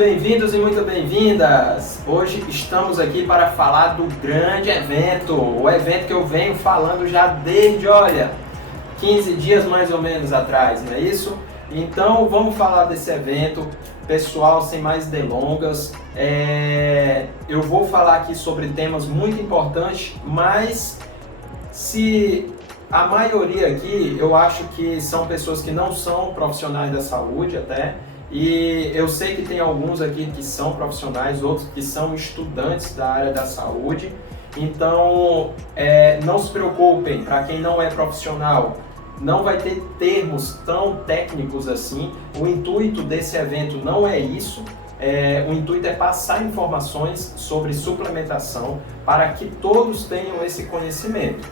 bem-vindos e muito bem-vindas! Hoje estamos aqui para falar do grande evento, o evento que eu venho falando já desde, 15 dias mais ou menos atrás, não é isso? Então vamos falar desse evento, pessoal, sem mais delongas. Eu vou falar aqui sobre temas muito importantes, mas se a maioria aqui, eu acho que são pessoas que não são profissionais da saúde até, e eu sei que tem alguns aqui que são profissionais, outros que são estudantes da área da saúde. Então, não se preocupem, para quem não é profissional, não vai ter termos tão técnicos assim. O intuito desse evento não é isso. O intuito é passar informações sobre suplementação para que todos tenham esse conhecimento.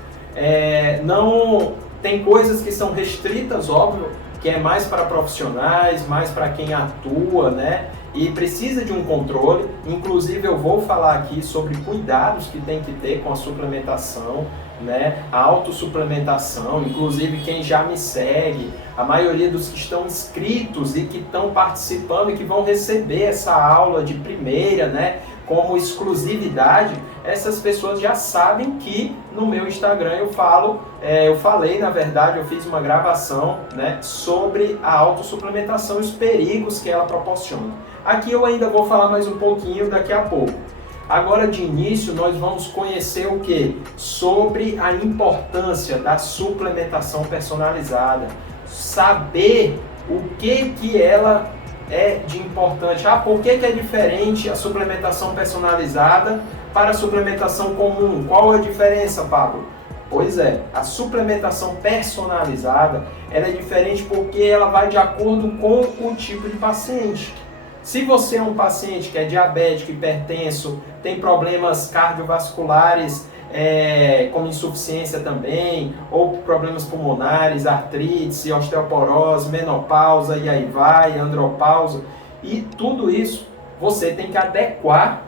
Não tem coisas que são restritas, óbvio, que é mais para profissionais, mais para quem atua, né? E precisa de um controle. Inclusive eu vou falar aqui sobre cuidados que tem que ter com a suplementação, né? A autossuplementação. Inclusive quem já me segue, a maioria dos que estão inscritos e que estão participando e que vão receber essa aula de primeira, né? Como exclusividade, essas pessoas já sabem que no meu Instagram eu falei, na verdade, eu fiz uma gravação, né, sobre a autossuplementação e os perigos que ela proporciona. Aqui eu ainda vou falar mais um pouquinho daqui a pouco. Agora, de início, nós vamos conhecer o que? Sobre a importância da suplementação personalizada. Saber o que ela é de importante. Por que é diferente a suplementação personalizada para a suplementação comum? Qual é a diferença, Pablo? Pois é, a suplementação personalizada ela é diferente porque ela vai de acordo com o tipo de paciente. Se você é um paciente que é diabético, hipertenso, tem problemas cardiovasculares, como insuficiência também, ou problemas pulmonares, artrite, osteoporose, menopausa, e aí vai, andropausa, e tudo isso você tem que adequar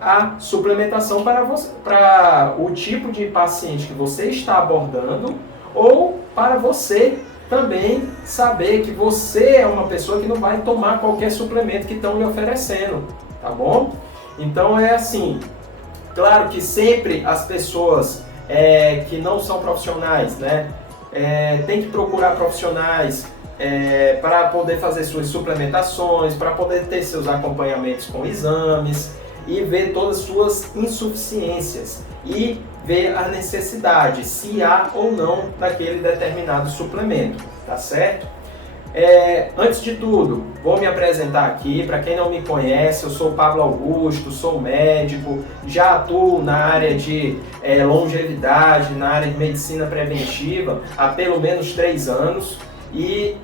a suplementação para o tipo de paciente que você está abordando, ou para você também saber que você é uma pessoa que não vai tomar qualquer suplemento que estão lhe oferecendo, tá bom? Então é assim. Claro que sempre as pessoas que não são profissionais, né, tem que procurar profissionais para poder fazer suas suplementações, para poder ter seus acompanhamentos com exames e ver todas as suas insuficiências e ver a necessidade, se há ou não daquele determinado suplemento, tá certo? Antes de tudo, vou me apresentar aqui. Para quem não me conhece, eu sou o Pablo Augusto, sou médico, já atuo na área de longevidade, na área de medicina preventiva há pelo menos 3 anos e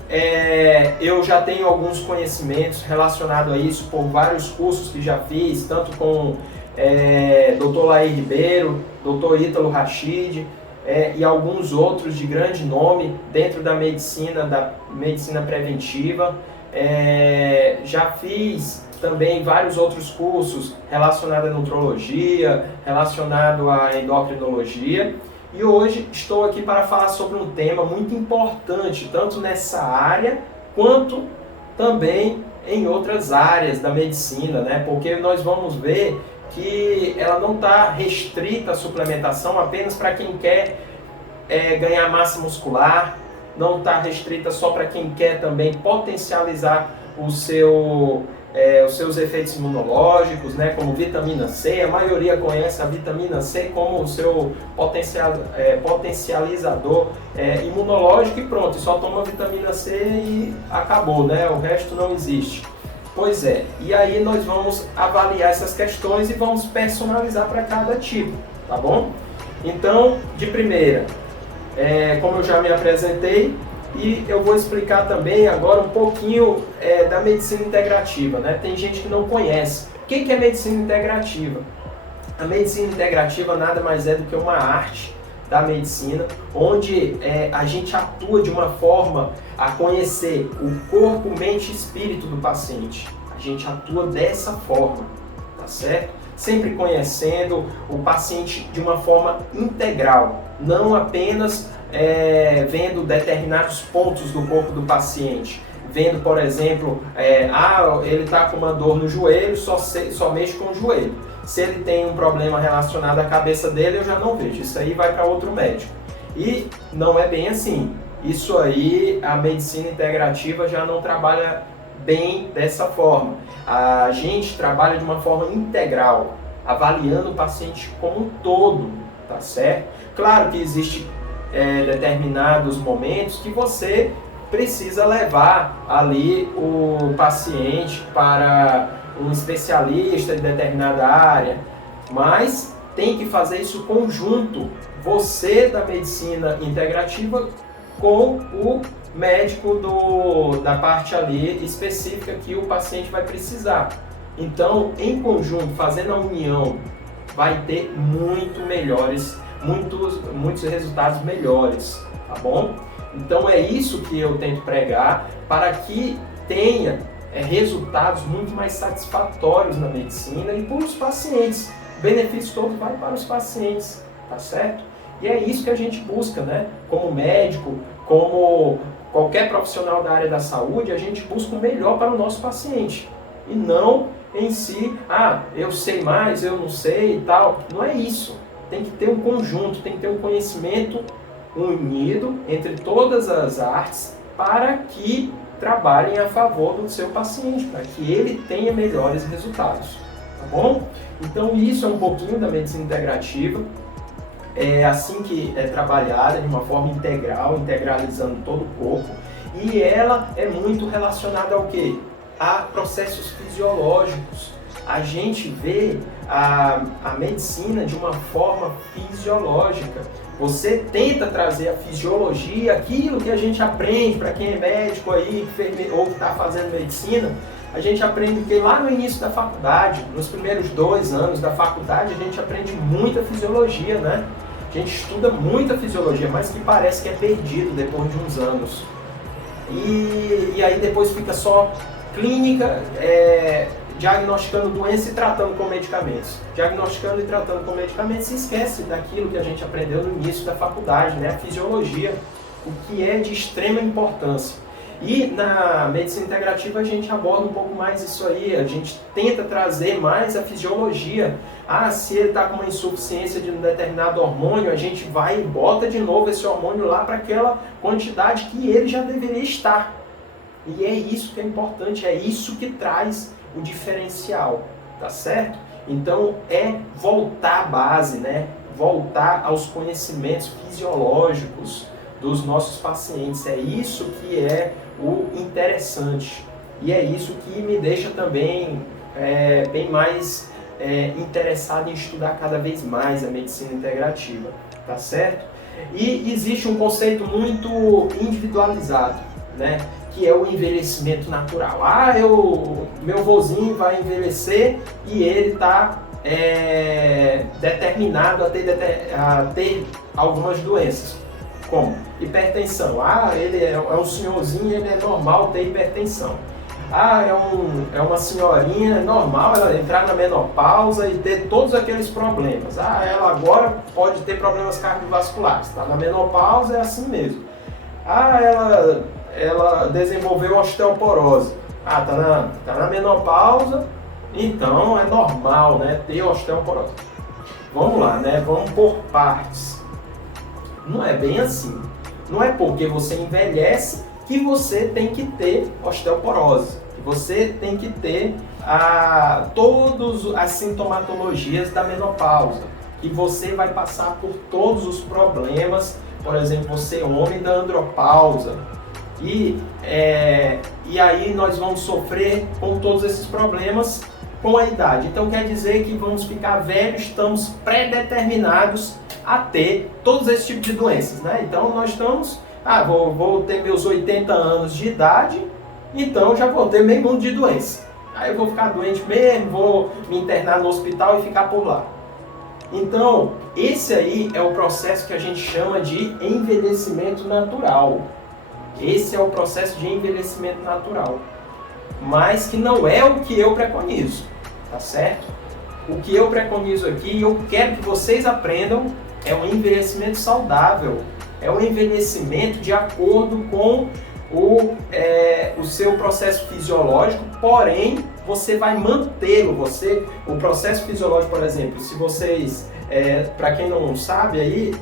eu já tenho alguns conhecimentos relacionados a isso por vários cursos que já fiz, tanto com Dr. Laí Ribeiro, Dr. Ítalo Rachid, e alguns outros de grande nome dentro da medicina preventiva. Já fiz também vários outros cursos relacionados à nutrologia, relacionados à endocrinologia, e hoje estou aqui para falar sobre um tema muito importante, tanto nessa área quanto também em outras áreas da medicina, né? Porque nós vamos ver que ela não está restrita à suplementação apenas para quem quer ganhar massa muscular, não está restrita só para quem quer também potencializar os seus efeitos imunológicos, né, como vitamina C. A maioria conhece a vitamina C como o seu potencializador imunológico e pronto, só toma vitamina C e acabou, né? O resto não existe. Pois é, e aí nós vamos avaliar essas questões e vamos personalizar para cada tipo, tá bom? Então, de primeira, como eu já me apresentei, e eu vou explicar também agora um pouquinho da medicina integrativa, né? Tem gente que não conhece. O que é medicina integrativa? A medicina integrativa nada mais é do que uma arte da medicina, onde a gente atua de uma forma a conhecer o corpo, mente e espírito do paciente. A gente atua dessa forma, tá certo? Sempre conhecendo o paciente de uma forma integral, não apenas vendo determinados pontos do corpo do paciente, vendo, por exemplo, ele está com uma dor no joelho, só mexe com o joelho. Se ele tem um problema relacionado à cabeça dele, eu já não vejo. Isso aí vai para outro médico. E não é bem assim. Isso aí, a medicina integrativa já não trabalha bem dessa forma. A gente trabalha de uma forma integral, avaliando o paciente como um todo, tá certo? Claro que existe determinados momentos que você precisa levar ali o paciente para um especialista de determinada área, mas tem que fazer isso conjunto, você da medicina integrativa com o médico da parte ali específica que o paciente vai precisar. Então, em conjunto, fazendo a união, vai ter muitos resultados melhores, tá bom? Então é isso que eu tento pregar para que tenha resultados muito mais satisfatórios na medicina e para os pacientes. O benefício todo vai para os pacientes, tá certo? E é isso que a gente busca, né? Como médico, como qualquer profissional da área da saúde, a gente busca o melhor para o nosso paciente. E não em si, eu sei mais, eu não sei e tal. Não é isso. Tem que ter um conjunto, tem que ter um conhecimento unido entre todas as artes para que trabalhem a favor do seu paciente, para que ele tenha melhores resultados, tá bom? Então isso é um pouquinho da medicina integrativa, é assim que é trabalhada de uma forma integral, integralizando todo o corpo, e ela é muito relacionada ao quê? A processos fisiológicos. A gente vê a medicina de uma forma fisiológica. Você tenta trazer a fisiologia, aquilo que a gente aprende para quem é médico aí, ou que está fazendo medicina, a gente aprende que lá no início da faculdade, nos primeiros 2 anos da faculdade, a gente aprende muita fisiologia, né? A gente estuda muita fisiologia, mas que parece que é perdido depois de uns anos. E aí depois fica só clínica, diagnosticando doença e tratando com medicamentos. Diagnosticando e tratando com medicamentos, se esquece daquilo que a gente aprendeu no início da faculdade, né? A fisiologia, o que é de extrema importância. E na medicina integrativa a gente aborda um pouco mais isso aí, a gente tenta trazer mais a fisiologia. Se ele está com uma insuficiência de um determinado hormônio, a gente vai e bota de novo esse hormônio lá para aquela quantidade que ele já deveria estar. E é isso que é importante, é isso que traz o diferencial, tá certo? Então é voltar à base, né? Voltar aos conhecimentos fisiológicos dos nossos pacientes. É isso que é o interessante. E é isso que me deixa também bem mais interessado em estudar cada vez mais a medicina integrativa, tá certo? E existe um conceito muito individualizado, né? Que é o envelhecimento natural. Meu vozinho vai envelhecer e ele está determinado a ter algumas doenças, como hipertensão. Ele é um senhorzinho, ele é normal ter hipertensão. É uma senhorinha, é normal ela entrar na menopausa e ter todos aqueles problemas. Ela agora pode ter problemas cardiovasculares. Está na menopausa, é assim mesmo. Ela desenvolveu osteoporose. Tá na menopausa, então é normal, né, ter osteoporose. Vamos lá, né? Vamos por partes. Não é bem assim. Não é porque você envelhece que você tem que ter osteoporose. Que você tem que ter todas as sintomatologias da menopausa. Que você vai passar por todos os problemas, por exemplo, você homem da andropausa. E aí nós vamos sofrer com todos esses problemas com a idade. Então quer dizer que vamos ficar velhos, estamos predeterminados a ter todos esses tipos de doenças, né? Então nós estamos, vou ter meus 80 anos de idade, então já vou ter meio mundo de doença. Aí eu vou ficar doente mesmo, vou me internar no hospital e ficar por lá. Então, esse aí é o processo que a gente chama de envelhecimento natural. Esse é o processo de envelhecimento natural, mas que não é o que eu preconizo, tá certo? O que eu preconizo aqui, e eu quero que vocês aprendam, é um envelhecimento saudável, é um envelhecimento de acordo com o seu processo fisiológico, porém você vai mantê-lo. O processo fisiológico, por exemplo, se vocês, para quem não sabe aí,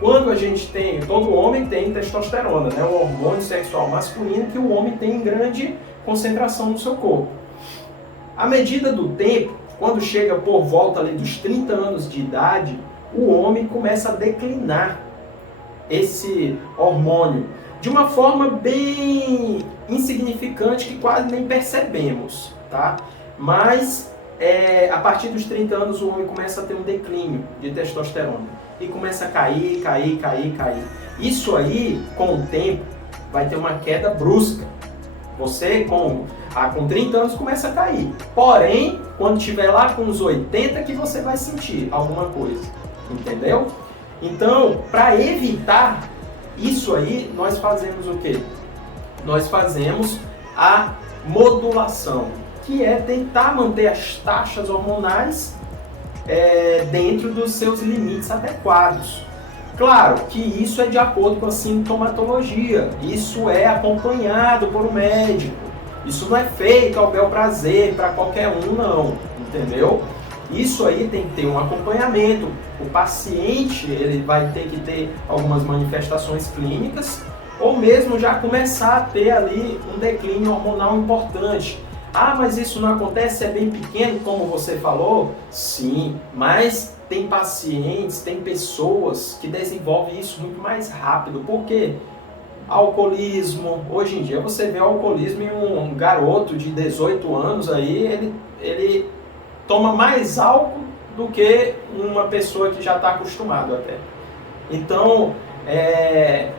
quando a gente tem, todo homem tem testosterona, né, o hormônio sexual masculino que o homem tem em grande concentração no seu corpo. À medida do tempo, quando chega por volta ali dos 30 anos de idade, o homem começa a declinar esse hormônio de uma forma bem insignificante que quase nem percebemos, tá? Mas a partir dos 30 anos o homem começa a ter um declínio de testosterona e começa a cair. Isso aí, com o tempo, vai ter uma queda brusca. Você com 30 anos começa a cair. Porém, quando estiver lá com os 80 que você vai sentir alguma coisa. Entendeu? Então, para evitar isso aí, nós fazemos o quê? Nós fazemos a modulação, que é tentar manter as taxas hormonais dentro dos seus limites adequados. Claro que isso é de acordo com a sintomatologia, isso é acompanhado por um médico, isso não é feito ao bel prazer para qualquer um não, entendeu? Isso aí tem que ter um acompanhamento, o paciente ele vai ter que ter algumas manifestações clínicas ou mesmo já começar a ter ali um declínio hormonal importante. Ah, mas isso não acontece, é bem pequeno, como você falou? Sim, mas tem pacientes, tem pessoas que desenvolvem isso muito mais rápido. Por quê? Alcoolismo. Hoje em dia você vê alcoolismo em um garoto de 18 anos aí, ele toma mais álcool do que uma pessoa que já está acostumada até. Então,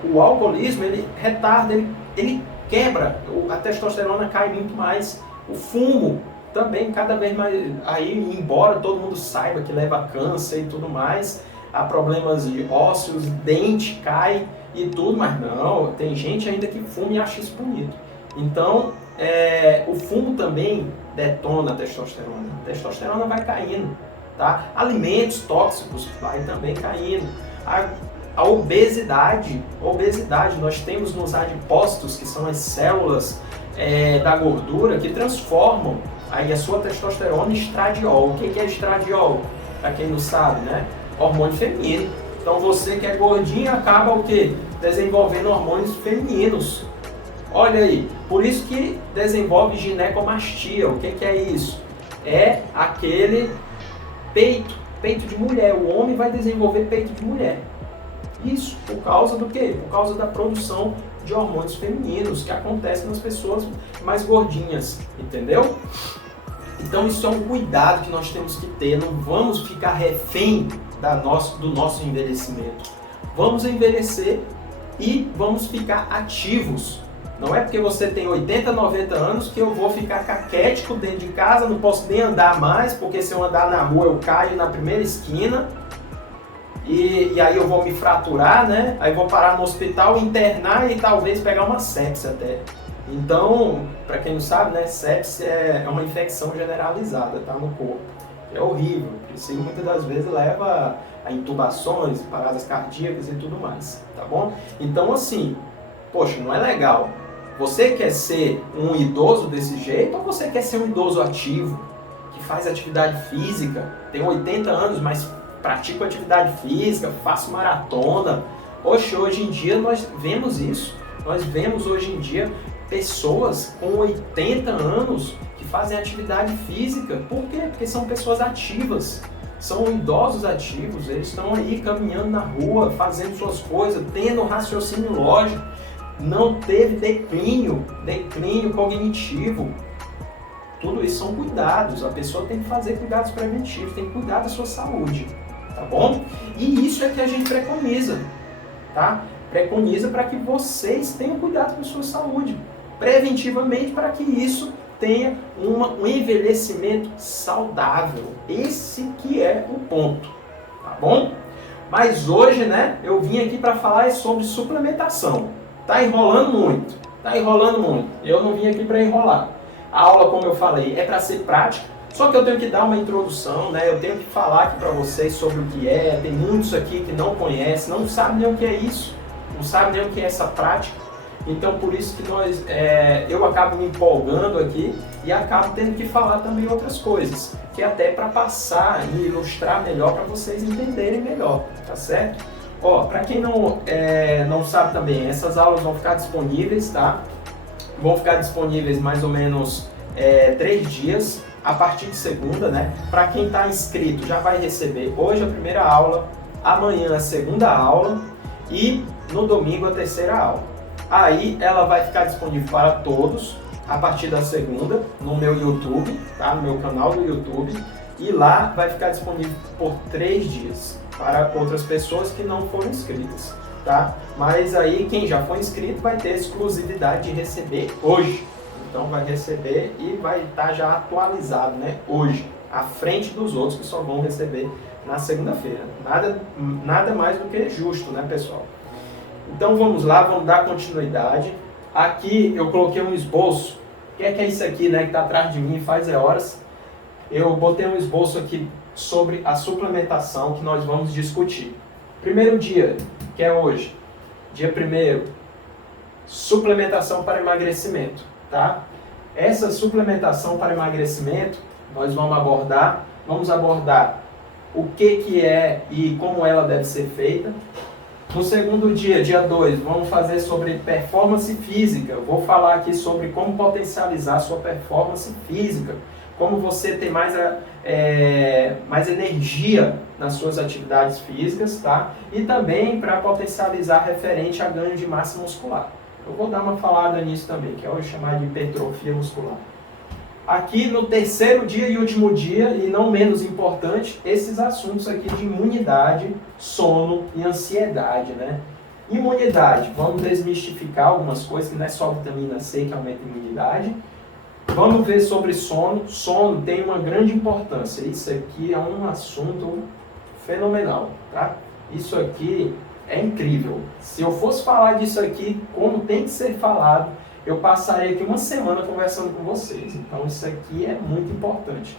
o alcoolismo, ele retarda, ele quebra, a testosterona cai muito mais. O fumo também, cada vez mais, aí embora todo mundo saiba que leva câncer e tudo mais, há problemas de ósseos, dente cai e tudo, mas não, tem gente ainda que fuma e acha isso bonito. Então, o fumo também detona a testosterona. A testosterona vai caindo, tá? Alimentos tóxicos vai também caindo. A obesidade, nós temos nos adipócitos, que são as células da gordura, que transformam aí a sua testosterona em estradiol. O que é estradiol? Para quem não sabe, né? Hormônio feminino. Então você que é gordinho acaba o quê? Desenvolvendo hormônios femininos. Olha aí, por isso que desenvolve ginecomastia. O que é isso? É aquele peito de mulher. O homem vai desenvolver peito de mulher. Isso por causa do quê? Por causa da produção de hormônios femininos que acontecem nas pessoas mais gordinhas, entendeu? Então isso é um cuidado que nós temos que ter, não vamos ficar refém do nosso envelhecimento. Vamos envelhecer e vamos ficar ativos. Não é porque você tem 80, 90 anos que eu vou ficar caquético dentro de casa, não posso nem andar mais, porque se eu andar na rua eu caio na primeira esquina. E aí eu vou me fraturar, né? Aí vou parar no hospital, internar e talvez pegar uma sepse até. Então, para quem não sabe, né? Sepse é uma infecção generalizada, tá? No corpo. É horrível. Isso muitas das vezes leva a intubações, paradas cardíacas e tudo mais, tá bom? Então, assim, poxa, não é legal. Você quer ser um idoso desse jeito ou você quer ser um idoso ativo, que faz atividade física, tem 80 anos, mas pratico atividade física, faço maratona? Oxe, hoje em dia nós vemos isso. Nós vemos hoje em dia pessoas com 80 anos que fazem atividade física. Por quê? Porque são pessoas ativas, são idosos ativos, eles estão aí caminhando na rua, fazendo suas coisas, tendo raciocínio lógico, não teve declínio cognitivo. Tudo isso são cuidados, a pessoa tem que fazer cuidados preventivos, tem que cuidar da sua saúde. Tá bom? E isso é que a gente preconiza, tá? Preconiza para que vocês tenham cuidado com a sua saúde, preventivamente, para que isso tenha um envelhecimento saudável. Esse que é o ponto, tá bom? Mas hoje, né, eu vim aqui para falar sobre suplementação. Tá enrolando muito, Eu não vim aqui para enrolar. A aula, como eu falei, é para ser prática. Só que eu tenho que dar uma introdução, né? Eu tenho que falar aqui para vocês sobre o que é. Tem muitos aqui que não conhecem, não sabem nem o que é isso, não sabem nem o que é essa prática. Então por isso que eu acabo me empolgando aqui e acabo tendo que falar também outras coisas, que é até para passar e ilustrar melhor para vocês entenderem melhor, tá certo? Ó, para quem não sabe também, essas aulas vão ficar disponíveis, tá? Vão ficar disponíveis mais ou menos 3 dias, a partir de segunda, né? Para quem está inscrito já vai receber hoje a primeira aula, amanhã a segunda aula e no domingo a terceira aula. Aí ela vai ficar disponível para todos a partir da segunda no meu YouTube, tá? No meu canal do YouTube, e lá vai ficar disponível por 3 dias para outras pessoas que não foram inscritas, tá? Mas aí quem já foi inscrito vai ter exclusividade de receber hoje. Então vai receber e vai estar já atualizado, né? Hoje, à frente dos outros que só vão receber na segunda-feira. Nada mais do que justo, né, pessoal? Então vamos lá, vamos dar continuidade. Aqui eu coloquei um esboço. O que é isso aqui, né, que está atrás de mim faz horas? Eu botei um esboço aqui sobre a suplementação que nós vamos discutir. Primeiro dia, que é hoje, dia 1º, suplementação para emagrecimento, tá? Essa suplementação para emagrecimento, nós vamos abordar o que é e como ela deve ser feita. No segundo dia, dia 2, vamos fazer sobre performance física. Eu vou falar aqui sobre como potencializar a sua performance física, como você ter mais energia nas suas atividades físicas, tá? E também para potencializar referente a ganho de massa muscular. Eu vou dar uma falada nisso também, que é o chamado de hipertrofia muscular. Aqui no terceiro dia e último dia, e não menos importante, esses assuntos aqui de imunidade, sono e ansiedade, né? Imunidade, vamos desmistificar algumas coisas, que não é só vitamina C que aumenta a imunidade. Vamos ver sobre sono. Sono tem uma grande importância. Isso aqui é um assunto fenomenal, tá? Isso aqui é incrível. Se eu fosse falar disso aqui, como tem que ser falado, eu passaria aqui uma semana conversando com vocês. Então isso aqui é muito importante.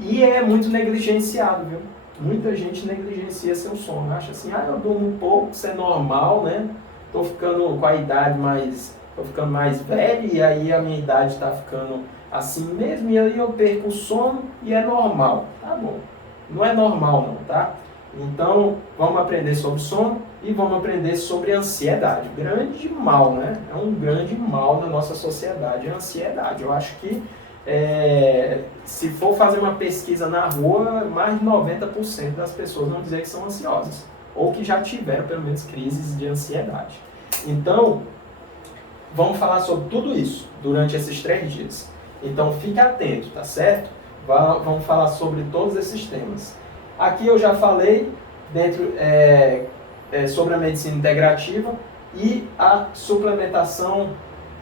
E é muito negligenciado, viu? Muita gente negligencia seu sono. Acha assim, eu durmo pouco, isso é normal, né? Tô ficando com a idade tô ficando mais velho e aí a minha idade está ficando assim mesmo e aí eu perco o sono e é normal. Tá bom. Não é normal não, tá? Então, vamos aprender sobre sono e vamos aprender sobre ansiedade. Grande mal, né? É um grande mal na nossa sociedade, a ansiedade. Eu acho que se for fazer uma pesquisa na rua, mais de 90% das pessoas vão dizer que são ansiosas ou que já tiveram, pelo menos, crises de ansiedade. Então, vamos falar sobre tudo isso durante esses 3 dias. Então, fique atento, tá certo? Vamos falar sobre todos esses temas. Aqui eu já falei sobre a medicina integrativa e a suplementação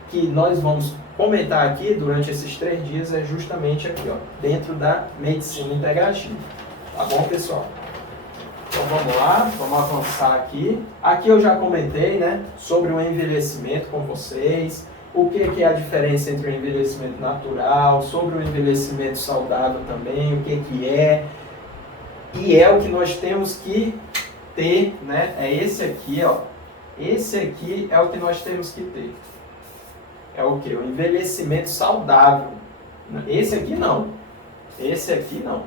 que nós vamos comentar aqui durante esses 3 dias é justamente aqui, ó, dentro da medicina integrativa. Tá bom, pessoal? Então vamos lá, vamos avançar aqui. Aqui eu já comentei, né, sobre o envelhecimento com vocês, o que é a diferença entre o envelhecimento natural, sobre o envelhecimento saudável também, o que é. E é o que nós temos que ter, né? É esse aqui, ó. Esse aqui é o que nós temos que ter. É o que? O envelhecimento saudável. Esse aqui não. Esse aqui não.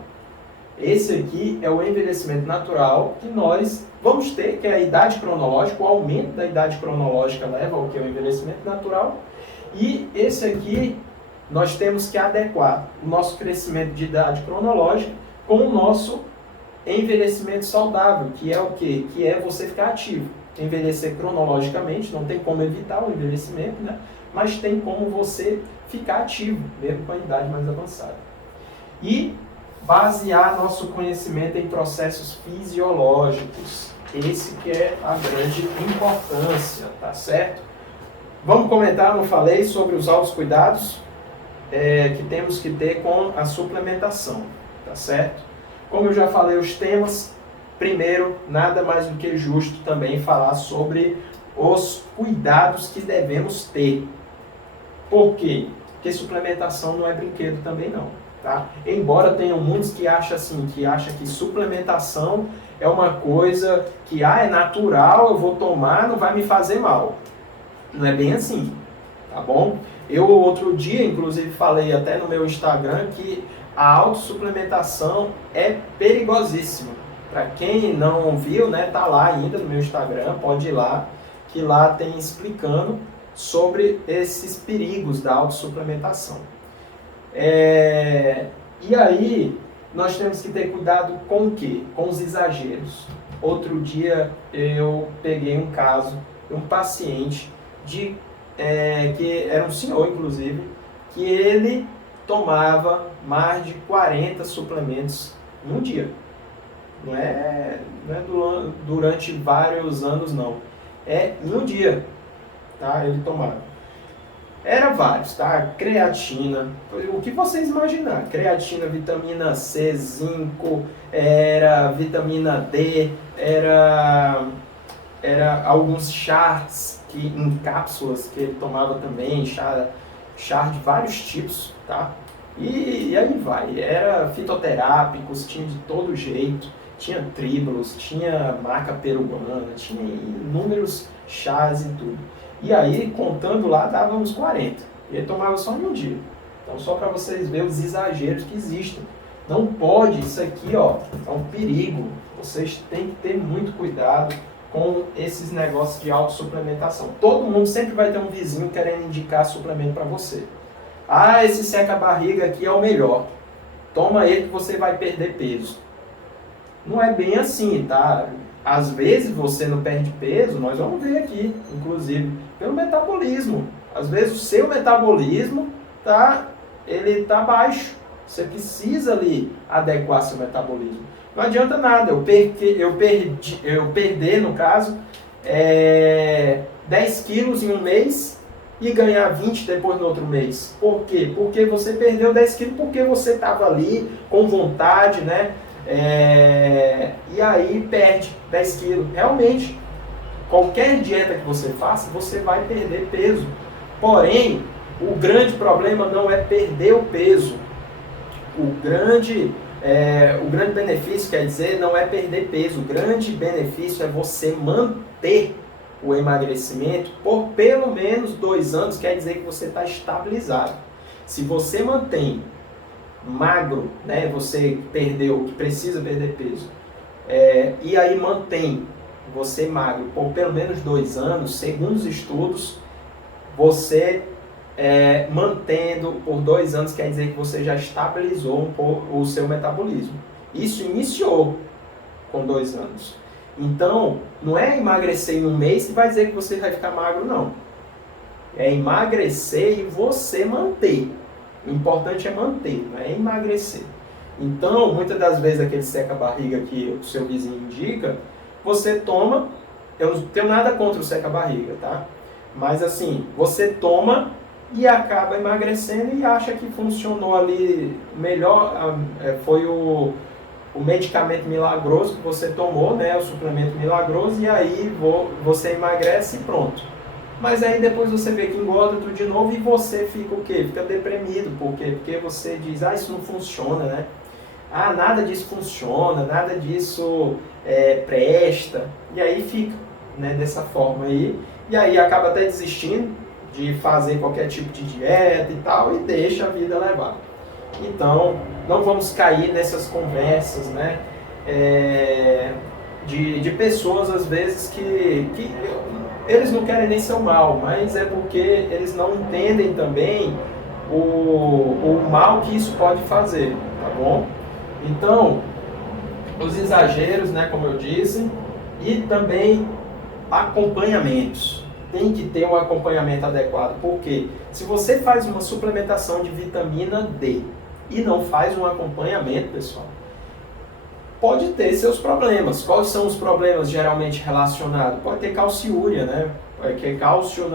Esse aqui é o envelhecimento natural que nós vamos ter, que é a idade cronológica, o aumento da idade cronológica leva ao que é o envelhecimento natural. E esse aqui nós temos que adequar o nosso crescimento de idade cronológica com o nosso envelhecimento saudável, que é o quê? Que é você ficar ativo. Envelhecer cronologicamente, não tem como evitar o envelhecimento, né? Mas tem como você ficar ativo, mesmo com a idade mais avançada. E basear nosso conhecimento em processos fisiológicos. Esse que é a grande importância, tá certo? Vamos comentar, não falei, sobre os autocuidados que temos que ter com a suplementação, tá certo? Como eu já falei os temas, primeiro, nada mais do que justo também falar sobre os cuidados que devemos ter. Por quê? Porque suplementação não é brinquedo também não, tá? Embora tenham muitos que acham assim, que suplementação é uma coisa que é natural, eu vou tomar, não vai me fazer mal. Não é bem assim, tá bom? Eu outro dia, inclusive, falei até no meu Instagram que a autossuplementação é perigosíssima. Para quem não viu, né, tá lá ainda no meu Instagram, pode ir lá, que lá tem explicando sobre esses perigos da autossuplementação. E aí, nós temos que ter cuidado com o quê? Com os exageros. Outro dia eu peguei um caso de um paciente que era um senhor, inclusive, que ele tomava mais de 40 suplementos em um dia. Não é durante vários anos, não. É em um dia, tá? Ele tomava. Era vários, tá? Creatina, o que vocês imaginar. Creatina, vitamina C, zinco, era vitamina D, era alguns chás em cápsulas que ele tomava também, chá de vários tipos, tá? E aí vai, era fitoterápicos, tinha de todo jeito, tinha tríbulos, tinha maca peruana, tinha inúmeros chás e tudo. E aí, contando lá, dava uns 40. E ele tomava só em um dia. Então, só para vocês verem os exageros que existem. Não pode, isso aqui, ó, é um perigo. Vocês têm que ter muito cuidado com esses negócios de autossuplementação. Todo mundo sempre vai ter um vizinho querendo indicar suplemento para você. Ah, esse seca-barriga aqui é o melhor. Toma ele que você vai perder peso. Não é bem assim, tá? Às vezes você não perde peso, nós vamos ver aqui, inclusive, pelo metabolismo. Às vezes o seu metabolismo ele tá baixo. Você precisa ali adequar seu metabolismo. Não adianta nada eu perder, no caso, 10 quilos em um mês e ganhar 20 depois no outro mês. Por quê? Porque você perdeu 10 quilos porque você estava ali com vontade, né? E aí perde 10 quilos. Realmente, qualquer dieta que você faça, você vai perder peso. Porém, o grande problema não é perder o peso. O grande benefício, quer dizer, não é perder peso. O grande benefício é você manter o emagrecimento por pelo menos 2 anos, quer dizer que você está estabilizado. Se você mantém magro, né, você perdeu, que precisa perder peso, e aí mantém você magro por pelo menos 2 anos, segundo os estudos, você mantendo por 2 anos, quer dizer que você já estabilizou um pouco o seu metabolismo. Isso iniciou com 2 anos. Então, não é emagrecer em um mês que vai dizer que você vai ficar magro, não. É emagrecer e você manter. O importante é manter, não é emagrecer. Então, muitas das vezes aquele seca-barriga que o seu vizinho indica, você toma, eu não tenho nada contra o seca-barriga, tá? Mas assim, você toma e acaba emagrecendo e acha que funcionou ali melhor, foi o medicamento milagroso que você tomou, né, o suplemento milagroso, e aí você emagrece e pronto. Mas aí depois você vê que engorda tudo de novo e você fica o quê? Fica deprimido. Por quê? Porque você diz, isso não funciona, né? Nada disso funciona, nada disso presta. E aí fica, né, dessa forma aí. E aí acaba até desistindo de fazer qualquer tipo de dieta e tal, e deixa a vida levar. Então, não vamos cair nessas conversas, né, de pessoas, às vezes, que eles não querem nem seu mal, mas é porque eles não entendem também o mal que isso pode fazer, tá bom? Então, os exageros, né, como eu disse, e também acompanhamentos. Tem que ter um acompanhamento adequado, porque se você faz uma suplementação de vitamina D e não faz um acompanhamento, pessoal, pode ter seus problemas. Quais são os problemas geralmente relacionados? Pode ter calciúria, né? Pode ter cálcio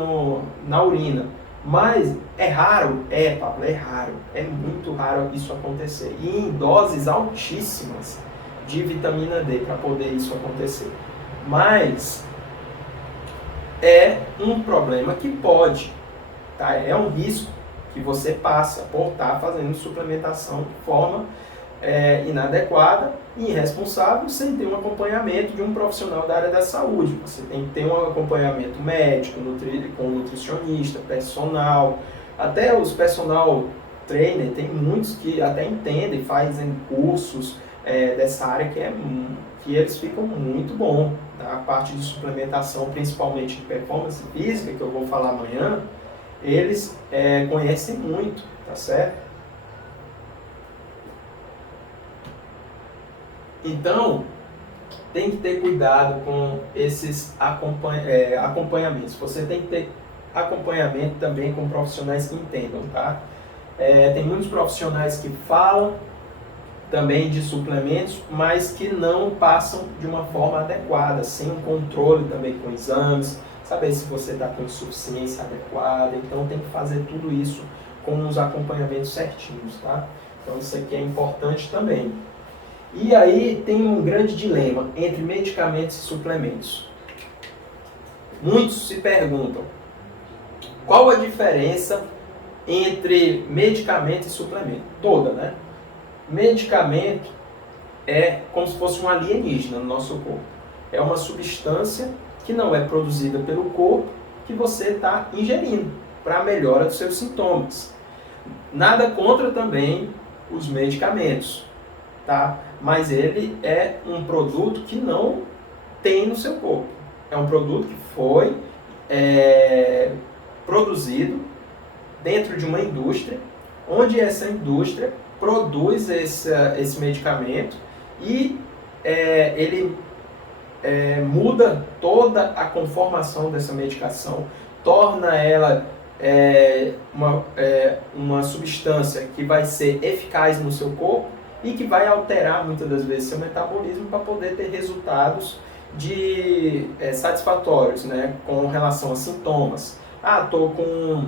na urina. Mas é raro? Pablo, é raro. É muito raro isso acontecer. E em doses altíssimas de vitamina D para poder isso acontecer. Mas é um problema que pode, tá? É um risco que você passa por estar fazendo suplementação de forma inadequada e irresponsável sem ter um acompanhamento de um profissional da área da saúde. Você tem que ter um acompanhamento médico, com nutricionista, personal, até os personal trainer, tem muitos que até entendem, fazem cursos dessa área que eles ficam muito bom. A parte de suplementação, principalmente de performance física, que eu vou falar amanhã, eles conhecem muito, tá certo? Então, tem que ter cuidado com esses acompanhamentos. Você tem que ter acompanhamento também com profissionais que entendam, tá? Tem muitos profissionais que falam também de suplementos, mas que não passam de uma forma adequada, sem um controle também com exames, saber se você está com insuficiência adequada. Então tem que fazer tudo isso com os acompanhamentos certinhos, tá? Então isso aqui é importante também. E aí tem um grande dilema entre medicamentos e suplementos. Muitos se perguntam, qual a diferença entre medicamento e suplemento? Toda, né? Medicamento é como se fosse um alienígena no nosso corpo. É uma substância que não é produzida pelo corpo, que você está ingerindo para a melhora dos seus sintomas. Nada contra também os medicamentos, tá? Mas ele é um produto que não tem no seu corpo. É um produto que foi produzido dentro de uma indústria, onde essa indústria produz esse medicamento e ele muda toda a conformação dessa medicação, torna ela uma substância que vai ser eficaz no seu corpo e que vai alterar muitas das vezes seu metabolismo para poder ter resultados satisfatórios, né, com relação a sintomas. Estou com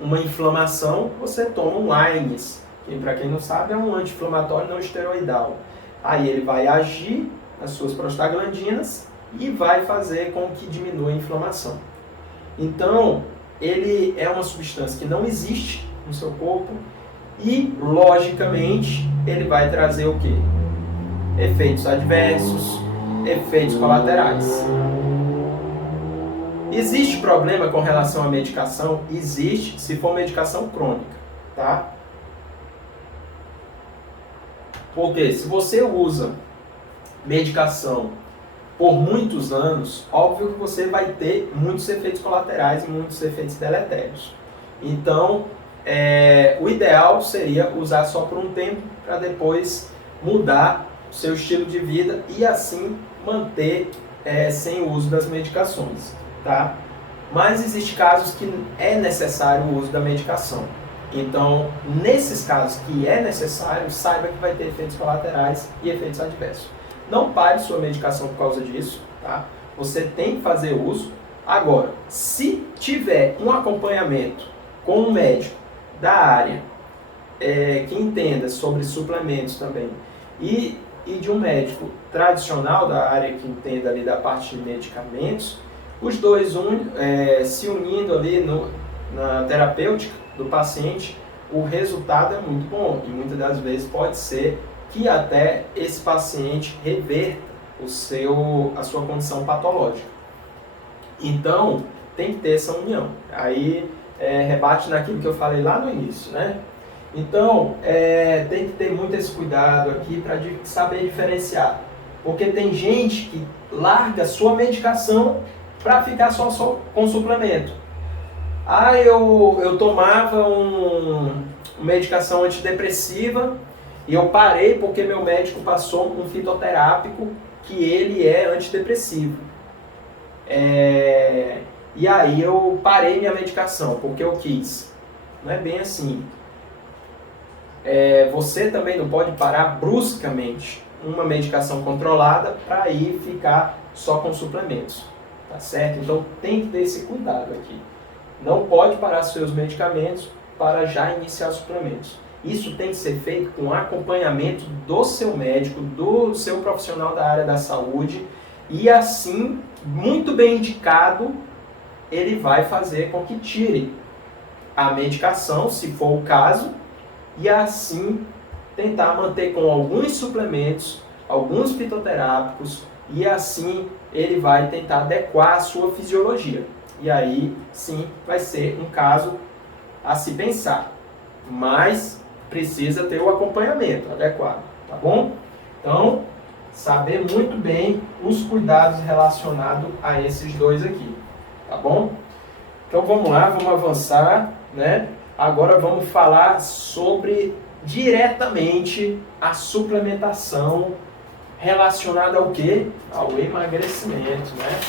uma inflamação, você toma um Lymes, que para quem não sabe é um anti-inflamatório não esteroidal. Aí ele vai agir nas suas prostaglandinas e vai fazer com que diminua a inflamação. Então, ele é uma substância que não existe no seu corpo e, logicamente, ele vai trazer o quê? Efeitos adversos, efeitos colaterais. Existe problema com relação à medicação? Existe, se for medicação crônica, tá? Porque se você usa medicação por muitos anos, óbvio que você vai ter muitos efeitos colaterais e muitos efeitos deletérios. Então, o ideal seria usar só por um tempo para depois mudar o seu estilo de vida e assim manter sem o uso das medicações, tá? Mas existem casos que é necessário o uso da medicação. Então, nesses casos que é necessário, saiba que vai ter efeitos colaterais e efeitos adversos. Não pare sua medicação por causa disso, tá? Você tem que fazer uso. Agora, se tiver um acompanhamento com um médico da área que entenda sobre suplementos também e de um médico tradicional da área que entenda ali da parte de medicamentos, os dois se unindo ali na terapêutica do paciente, o resultado é muito bom e muitas das vezes pode ser que até esse paciente reverta a sua condição patológica. Então, tem que ter essa união. Aí, rebate naquilo que eu falei lá no início, né? Então, tem que ter muito esse cuidado aqui para saber diferenciar. Porque tem gente que larga sua medicação para ficar só com suplemento. Eu tomava uma medicação antidepressiva e eu parei porque meu médico passou um fitoterápico que ele é antidepressivo. E aí eu parei minha medicação porque eu quis. Não é bem assim. Você também não pode parar bruscamente uma medicação controlada para ir ficar só com suplementos. Tá certo? Então tem que ter esse cuidado aqui. Não pode parar seus medicamentos para já iniciar suplementos. Isso tem que ser feito com acompanhamento do seu médico, do seu profissional da área da saúde e assim, muito bem indicado, ele vai fazer com que tire a medicação, se for o caso, e assim tentar manter com alguns suplementos, alguns fitoterápicos, e assim ele vai tentar adequar a sua fisiologia. E aí sim vai ser um caso a se pensar, mas precisa ter o acompanhamento adequado, tá bom? Então, saber muito bem os cuidados relacionados a esses dois aqui, tá bom? Então vamos lá, vamos avançar, né? Agora vamos falar sobre diretamente a suplementação relacionada ao quê? Ao emagrecimento, né?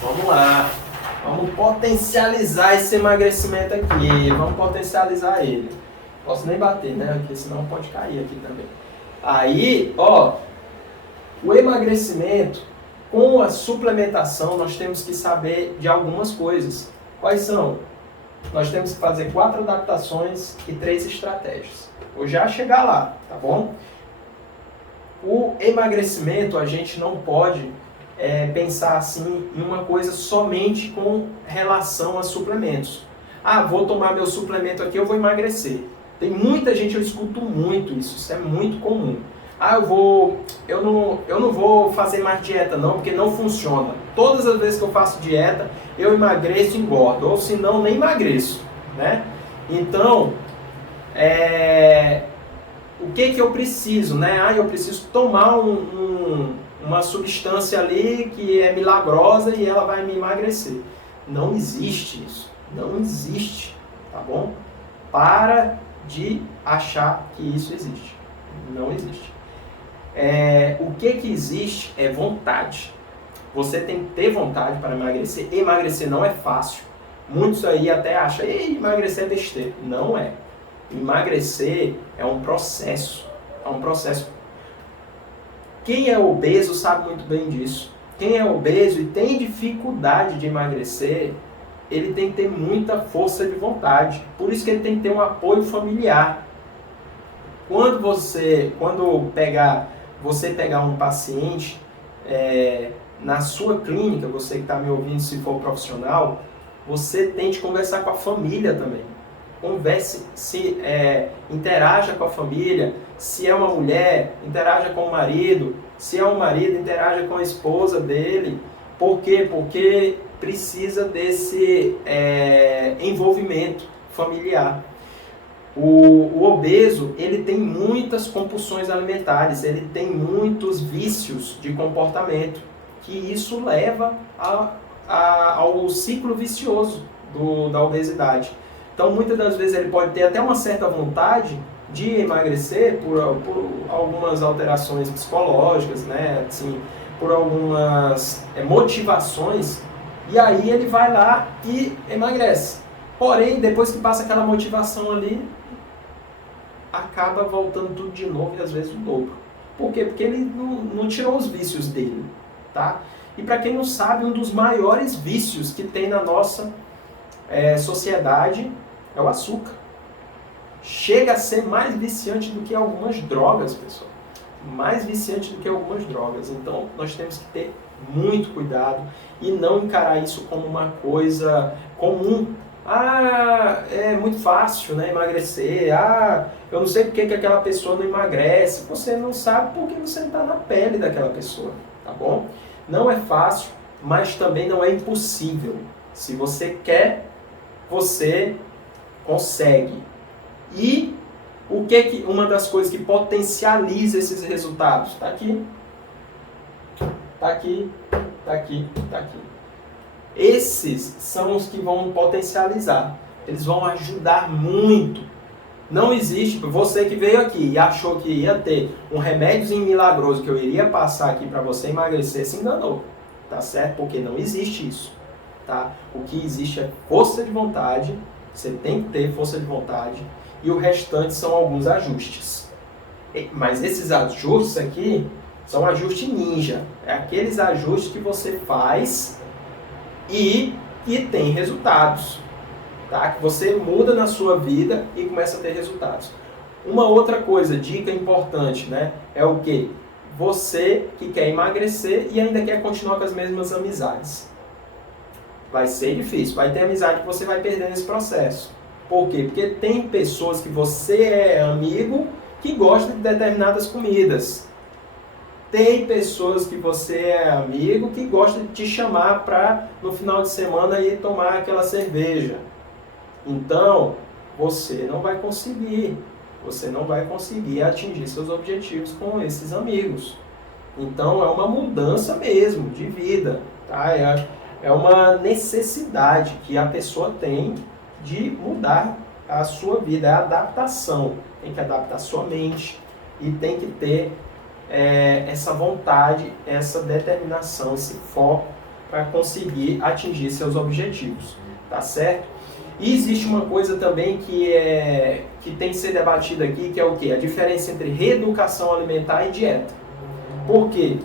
Vamos lá. Vamos potencializar esse emagrecimento aqui. Vamos potencializar ele. Posso nem bater, né? Porque senão pode cair aqui também. Aí, ó, o emagrecimento, com a suplementação, nós temos que saber de algumas coisas. Quais são? Nós temos que fazer 4 adaptações e 3 estratégias. Vou já chegar lá, tá bom? O emagrecimento, a gente não pode pensar assim em uma coisa somente com relação a suplementos. Ah, vou tomar meu suplemento aqui, eu vou emagrecer. Tem muita gente, eu escuto muito isso é muito comum. Ah, eu não vou fazer mais dieta não, porque não funciona. Todas as vezes que eu faço dieta, eu emagreço e engordo, ou se não, nem emagreço, né? Então, o que eu preciso, né? Ah, eu preciso tomar uma substância ali que é milagrosa e ela vai me emagrecer. Não existe isso. Não existe, tá bom? Para de achar que isso existe. Não existe. O que existe é vontade. Você tem que ter vontade para emagrecer. Emagrecer não é fácil. Muitos aí até acham, emagrecer é besteira. Não é. Emagrecer é um processo. É um processo. Quem é obeso sabe muito bem disso. Quem é obeso e tem dificuldade de emagrecer, ele tem que ter muita força de vontade. Por isso que ele tem que ter um apoio familiar. Quando você pegar um paciente na sua clínica, você que está me ouvindo, se for profissional, você tente conversar com a família também. Converse, interaja com a família. Se é uma mulher, interaja com o marido. Se é um marido, interaja com a esposa dele. Por quê? Porque precisa desse envolvimento familiar. O obeso, ele tem muitas compulsões alimentares, ele tem muitos vícios de comportamento, que isso leva ao ciclo vicioso da obesidade. Então, muitas das vezes ele pode ter até uma certa vontade de emagrecer por algumas alterações psicológicas, né? Assim, por algumas motivações, e aí ele vai lá e emagrece. Porém, depois que passa aquela motivação ali, acaba voltando tudo de novo e às vezes o dobro. Por quê? Porque ele não tirou os vícios dele, tá? E para quem não sabe, um dos maiores vícios que tem na nossa sociedade é o açúcar. Chega a ser mais viciante do que algumas drogas, pessoal. Mais viciante do que algumas drogas. Então, nós temos que ter muito cuidado e não encarar isso como uma coisa comum. Ah, é muito fácil, né, emagrecer. Ah, eu não sei porque que aquela pessoa não emagrece. Você não sabe porque você não está na pele daquela pessoa, tá bom? Não é fácil, mas também não é impossível. Se você quer, você consegue. E uma das coisas que potencializa esses resultados? Está aqui. Está aqui, está aqui, está aqui. Esses são os que vão potencializar. Eles vão ajudar muito. Não existe, você que veio aqui e achou que ia ter um remédiozinho milagroso que eu iria passar aqui para você emagrecer, se enganou. Tá certo? Porque não existe isso. Tá? O que existe é força de vontade. Você tem que ter força de vontade. E o restante são alguns ajustes. Mas esses ajustes aqui são ajustes ninja. É aqueles ajustes que você faz e tem resultados. Tá? Que você muda na sua vida e começa a ter resultados. Uma outra coisa, dica importante, né? É o quê? Você que quer emagrecer e ainda quer continuar com as mesmas amizades. Vai ser difícil. Vai ter amizade que você vai perder nesse processo. Por quê? Porque tem pessoas que você é amigo que gostam de determinadas comidas. Tem pessoas que você é amigo que gostam de te chamar para no final de semana ir tomar aquela cerveja. Então, você não vai conseguir atingir seus objetivos com esses amigos. Então, é uma mudança mesmo de vida, tá? É uma necessidade que a pessoa tem de mudar a sua vida, é a adaptação. Tem que adaptar sua mente e tem que ter essa vontade, essa determinação, esse foco para conseguir atingir seus objetivos, tá certo? E existe uma coisa também que tem que ser debatida aqui, que é o quê? A diferença entre reeducação alimentar e dieta. Por quê?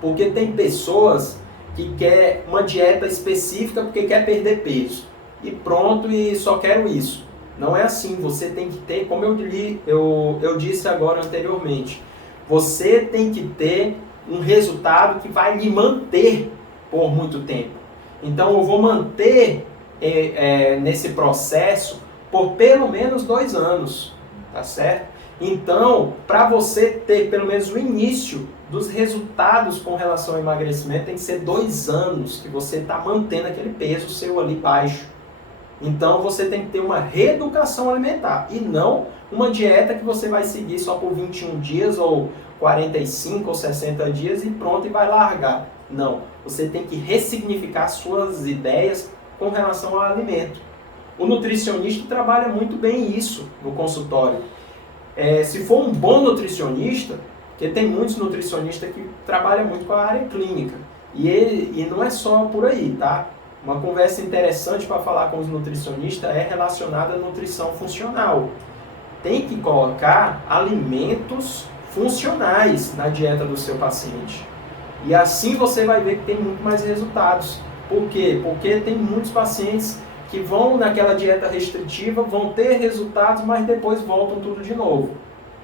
Porque tem pessoas que querem uma dieta específica porque quer perder peso. E pronto, e só quero isso. Não é assim, você tem que ter, como eu disse agora anteriormente, você tem que ter um resultado que vai lhe manter por muito tempo. Então eu vou manter nesse processo por pelo menos 2 anos, tá certo? Então, para você ter pelo menos o início dos resultados com relação ao emagrecimento, tem que ser 2 anos que você está mantendo aquele peso seu ali baixo. Então você tem que ter uma reeducação alimentar e não uma dieta que você vai seguir só por 21 dias ou 45 ou 60 dias e pronto, e vai largar. Não, você tem que ressignificar suas ideias com relação ao alimento. O nutricionista trabalha muito bem isso no consultório. Se for um bom nutricionista, porque tem muitos nutricionistas que trabalham muito com a área clínica, e não é só por aí, tá? Uma conversa interessante para falar com os nutricionistas é relacionada à nutrição funcional. Tem que colocar alimentos funcionais na dieta do seu paciente. E assim você vai ver que tem muito mais resultados. Por quê? Porque tem muitos pacientes que vão naquela dieta restritiva, vão ter resultados, mas depois voltam tudo de novo.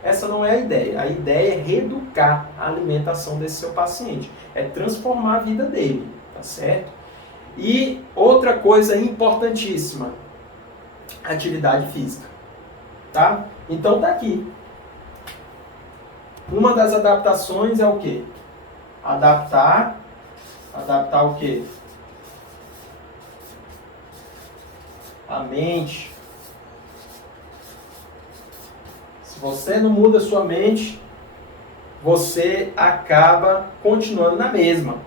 Essa não é a ideia. A ideia é reeducar a alimentação desse seu paciente. É transformar a vida dele, tá certo? E outra coisa importantíssima, atividade física, tá? Então tá aqui. Uma das adaptações é o quê? Adaptar o quê? A mente. Se você não muda a sua mente, você acaba continuando na mesma,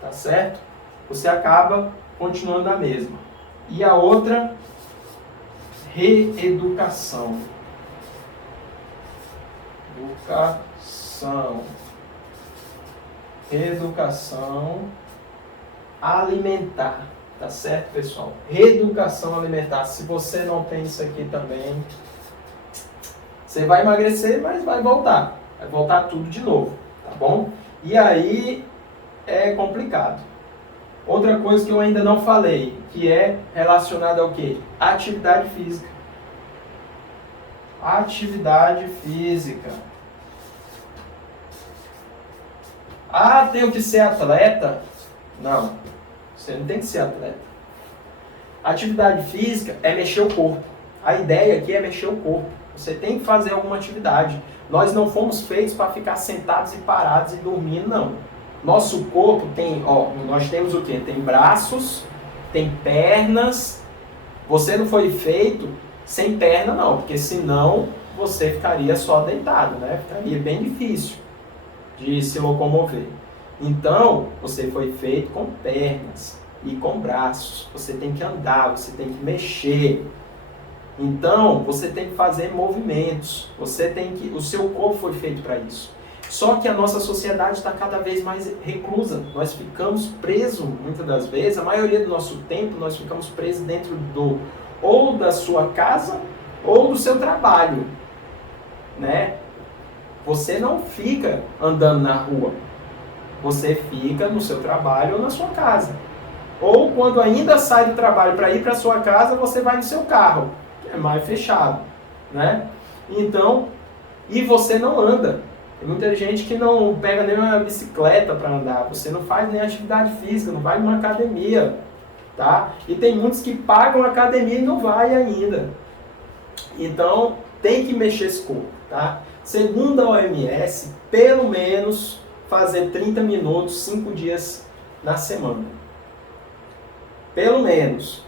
tá certo? Você acaba continuando na mesma. E a outra, reeducação. Reeducação alimentar. Tá certo, pessoal? Reeducação alimentar. Se você não tem isso aqui também, você vai emagrecer, mas vai voltar. Vai voltar tudo de novo, tá bom? E aí é complicado. Outra coisa que eu ainda não falei, que é relacionada ao quê? Atividade física. Atividade física. Ah, tenho que ser atleta? Não, você não tem que ser atleta. Atividade física é mexer o corpo. A ideia aqui é mexer o corpo. Você tem que fazer alguma atividade. Nós não fomos feitos para ficar sentados e parados e dormindo, não. Nosso corpo tem, nós temos o quê? Tem braços, tem pernas. Você não foi feito sem perna, não, porque senão você ficaria só deitado, né? Ficaria bem difícil de se locomover. Então, você foi feito com pernas e com braços. Você tem que andar, você tem que mexer. Então, você tem que fazer movimentos. O seu corpo foi feito para isso. Só que a nossa sociedade está cada vez mais reclusa. Nós ficamos presos, muitas das vezes, a maioria do nosso tempo, nós ficamos presos dentro ou da sua casa ou do seu trabalho, né? Você não fica andando na rua. Você fica no seu trabalho ou na sua casa. Ou quando ainda sai do trabalho para ir para a sua casa, você vai no seu carro, que é mais fechado, né? Então, e você não anda. Tem muita gente que não pega nem uma bicicleta para andar. Você não faz nem atividade física, não vai numa academia. tá? E tem muitos que pagam a academia e não vai ainda. Então, tem que mexer esse corpo, tá? Segundo a OMS, pelo menos fazer 30 minutos, 5 dias na semana. Pelo menos.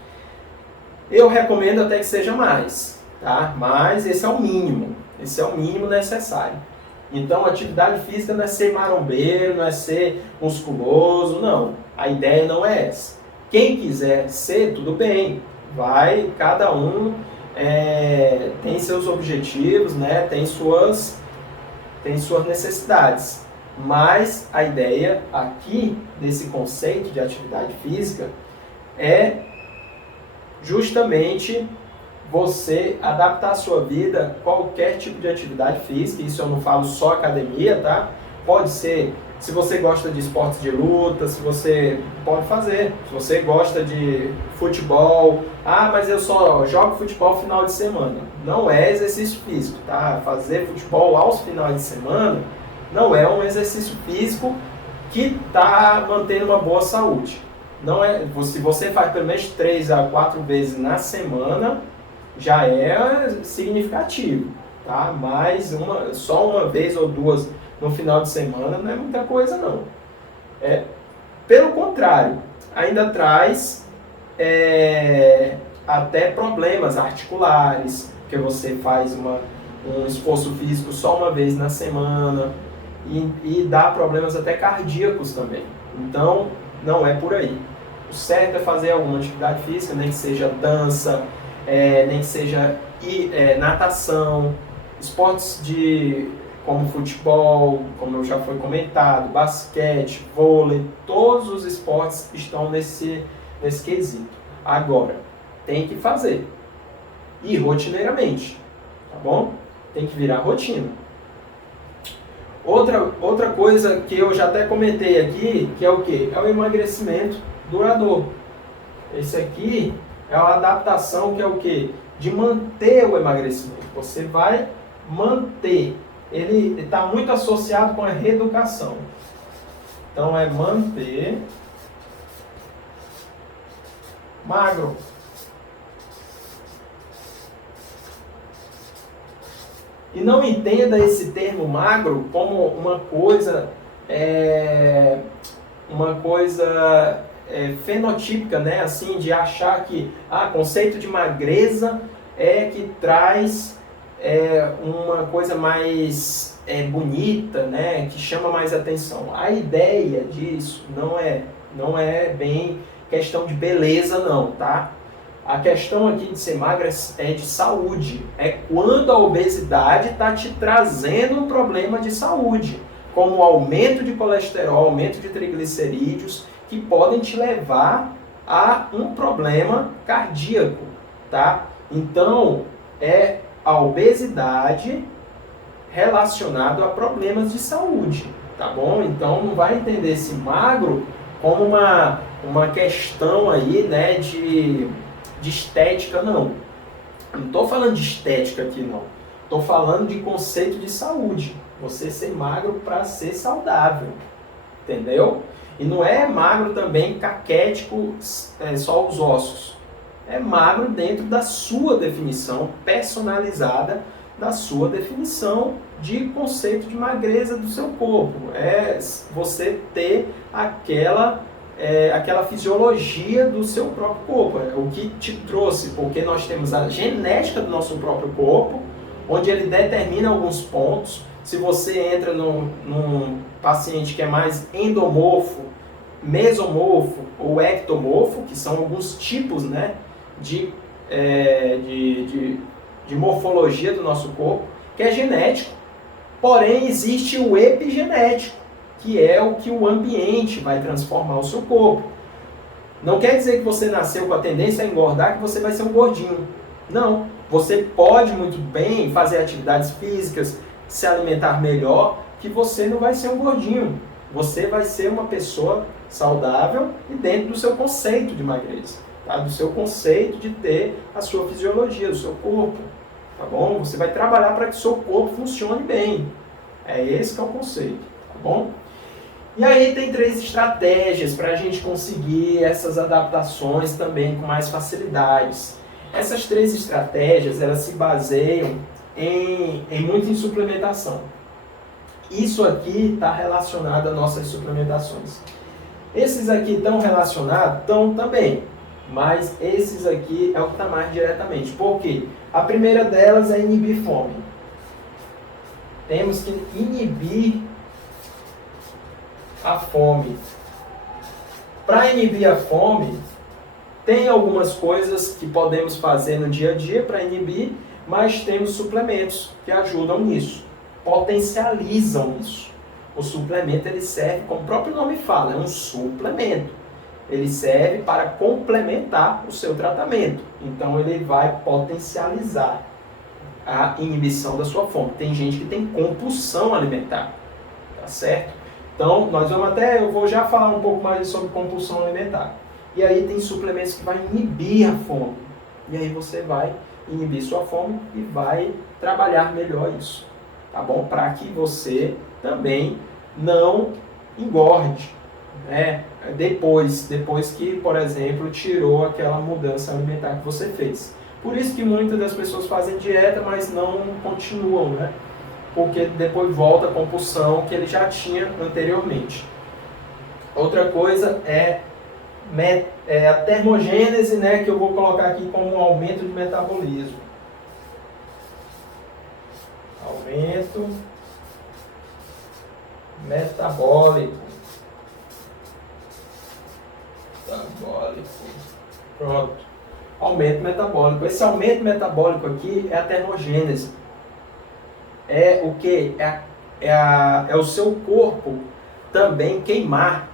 Eu recomendo até que seja mais, tá? Mas esse é o mínimo. Esse é o mínimo necessário. Então, atividade física não é ser marombeiro, não é ser musculoso, não. A ideia não é essa. Quem quiser ser, tudo bem. Vai, cada um tem seus objetivos, né? Tem suas necessidades. Mas a ideia aqui desse conceito de atividade física é justamente você adaptar a sua vida a qualquer tipo de atividade física. Isso eu não falo só academia, tá? Pode ser, se você gosta de esportes de luta, se você pode fazer. Se você gosta de futebol, mas eu só jogo futebol final de semana. Não é exercício físico, tá? Fazer futebol aos finais de semana não é um exercício físico que está mantendo uma boa saúde. Não é, se você faz pelo menos 3 a 4 vezes na semana, já é significativo, tá? Mas só uma vez ou duas no final de semana não é muita coisa, não. Pelo contrário, ainda traz até problemas articulares, porque você faz um esforço físico só uma vez na semana e dá problemas até cardíacos também. Então, não é por aí. O certo é fazer alguma atividade física, nem que seja dança, nem que seja natação, esportes como futebol, como já foi comentado, basquete, vôlei, todos os esportes estão nesse quesito. Agora, tem que fazer. E rotineiramente, tá bom? Tem que virar rotina. Outra coisa que eu já até comentei aqui, que é o quê? É o emagrecimento duradouro. Esse aqui é uma adaptação que é o quê? De manter o emagrecimento. Você vai manter. Ele está muito associado com a reeducação. Então é manter magro. E não entenda esse termo magro como uma coisa fenotípica, né? Assim, de achar que conceito de magreza é que traz uma coisa mais bonita, né? Que chama mais atenção. A ideia disso não é bem questão de beleza, não, tá? A questão aqui de ser magra é de saúde. É quando a obesidade está te trazendo um problema de saúde, como aumento de colesterol, aumento de triglicerídeos, que podem te levar a um problema cardíaco, tá? Então, é a obesidade relacionada a problemas de saúde, tá bom? Então, não vai entender esse magro como uma questão aí, né, de estética, não. Não estou falando de estética aqui, não. Estou falando de conceito de saúde. Você ser magro para ser saudável. Entendeu? E não é magro também caquético, só os ossos. É magro dentro da sua definição personalizada, da sua definição de conceito de magreza do seu corpo. É você ter aquela fisiologia do seu próprio corpo, o que te trouxe, porque nós temos a genética do nosso próprio corpo, onde ele determina alguns pontos. Se você entra num paciente que é mais endomorfo, mesomorfo ou ectomorfo, que são alguns tipos, né, de morfologia do nosso corpo, que é genético, porém existe o epigenético, que é o que o ambiente vai transformar o seu corpo. Não quer dizer que você nasceu com a tendência a engordar, que você vai ser um gordinho. Não. Você pode muito bem fazer atividades físicas, se alimentar melhor, que você não vai ser um gordinho. Você vai ser uma pessoa saudável e dentro do seu conceito de magreza, tá? Do seu conceito de ter a sua fisiologia, do seu corpo. Tá bom? Você vai trabalhar para que o seu corpo funcione bem. É esse que é o conceito. Tá bom? E aí tem 3 estratégias para a gente conseguir essas adaptações também com mais facilidades. Essas 3 estratégias, elas se baseiam muito em suplementação. Isso aqui está relacionado às nossas suplementações. Esses aqui estão relacionados? Estão também. Mas esses aqui é o que está mais diretamente. Por quê? A primeira delas é inibir fome. Temos que inibir a fome. Para inibir a fome, tem algumas coisas que podemos fazer no dia a dia para inibir, mas temos suplementos que ajudam nisso, potencializam isso. O suplemento ele serve, como o próprio nome fala, é um suplemento. Ele serve para complementar o seu tratamento. Então ele vai potencializar a inibição da sua fome. Tem gente que tem compulsão alimentar, tá certo? Então, eu vou já falar um pouco mais sobre compulsão alimentar. E aí tem suplementos que vão inibir a fome. E aí você vai inibir sua fome e vai trabalhar melhor isso, tá bom? Para que você também não engorde, né? Depois que, por exemplo, tirou aquela mudança alimentar que você fez. Por isso que muitas das pessoas fazem dieta, mas não continuam, né? Porque depois volta a compulsão que ele já tinha anteriormente. Outra coisa é a termogênese, né, que eu vou colocar aqui como um aumento de metabolismo. Aumento metabólico. Pronto. Aumento metabólico. Esse aumento metabólico aqui é a termogênese. É o que? É o seu corpo também queimar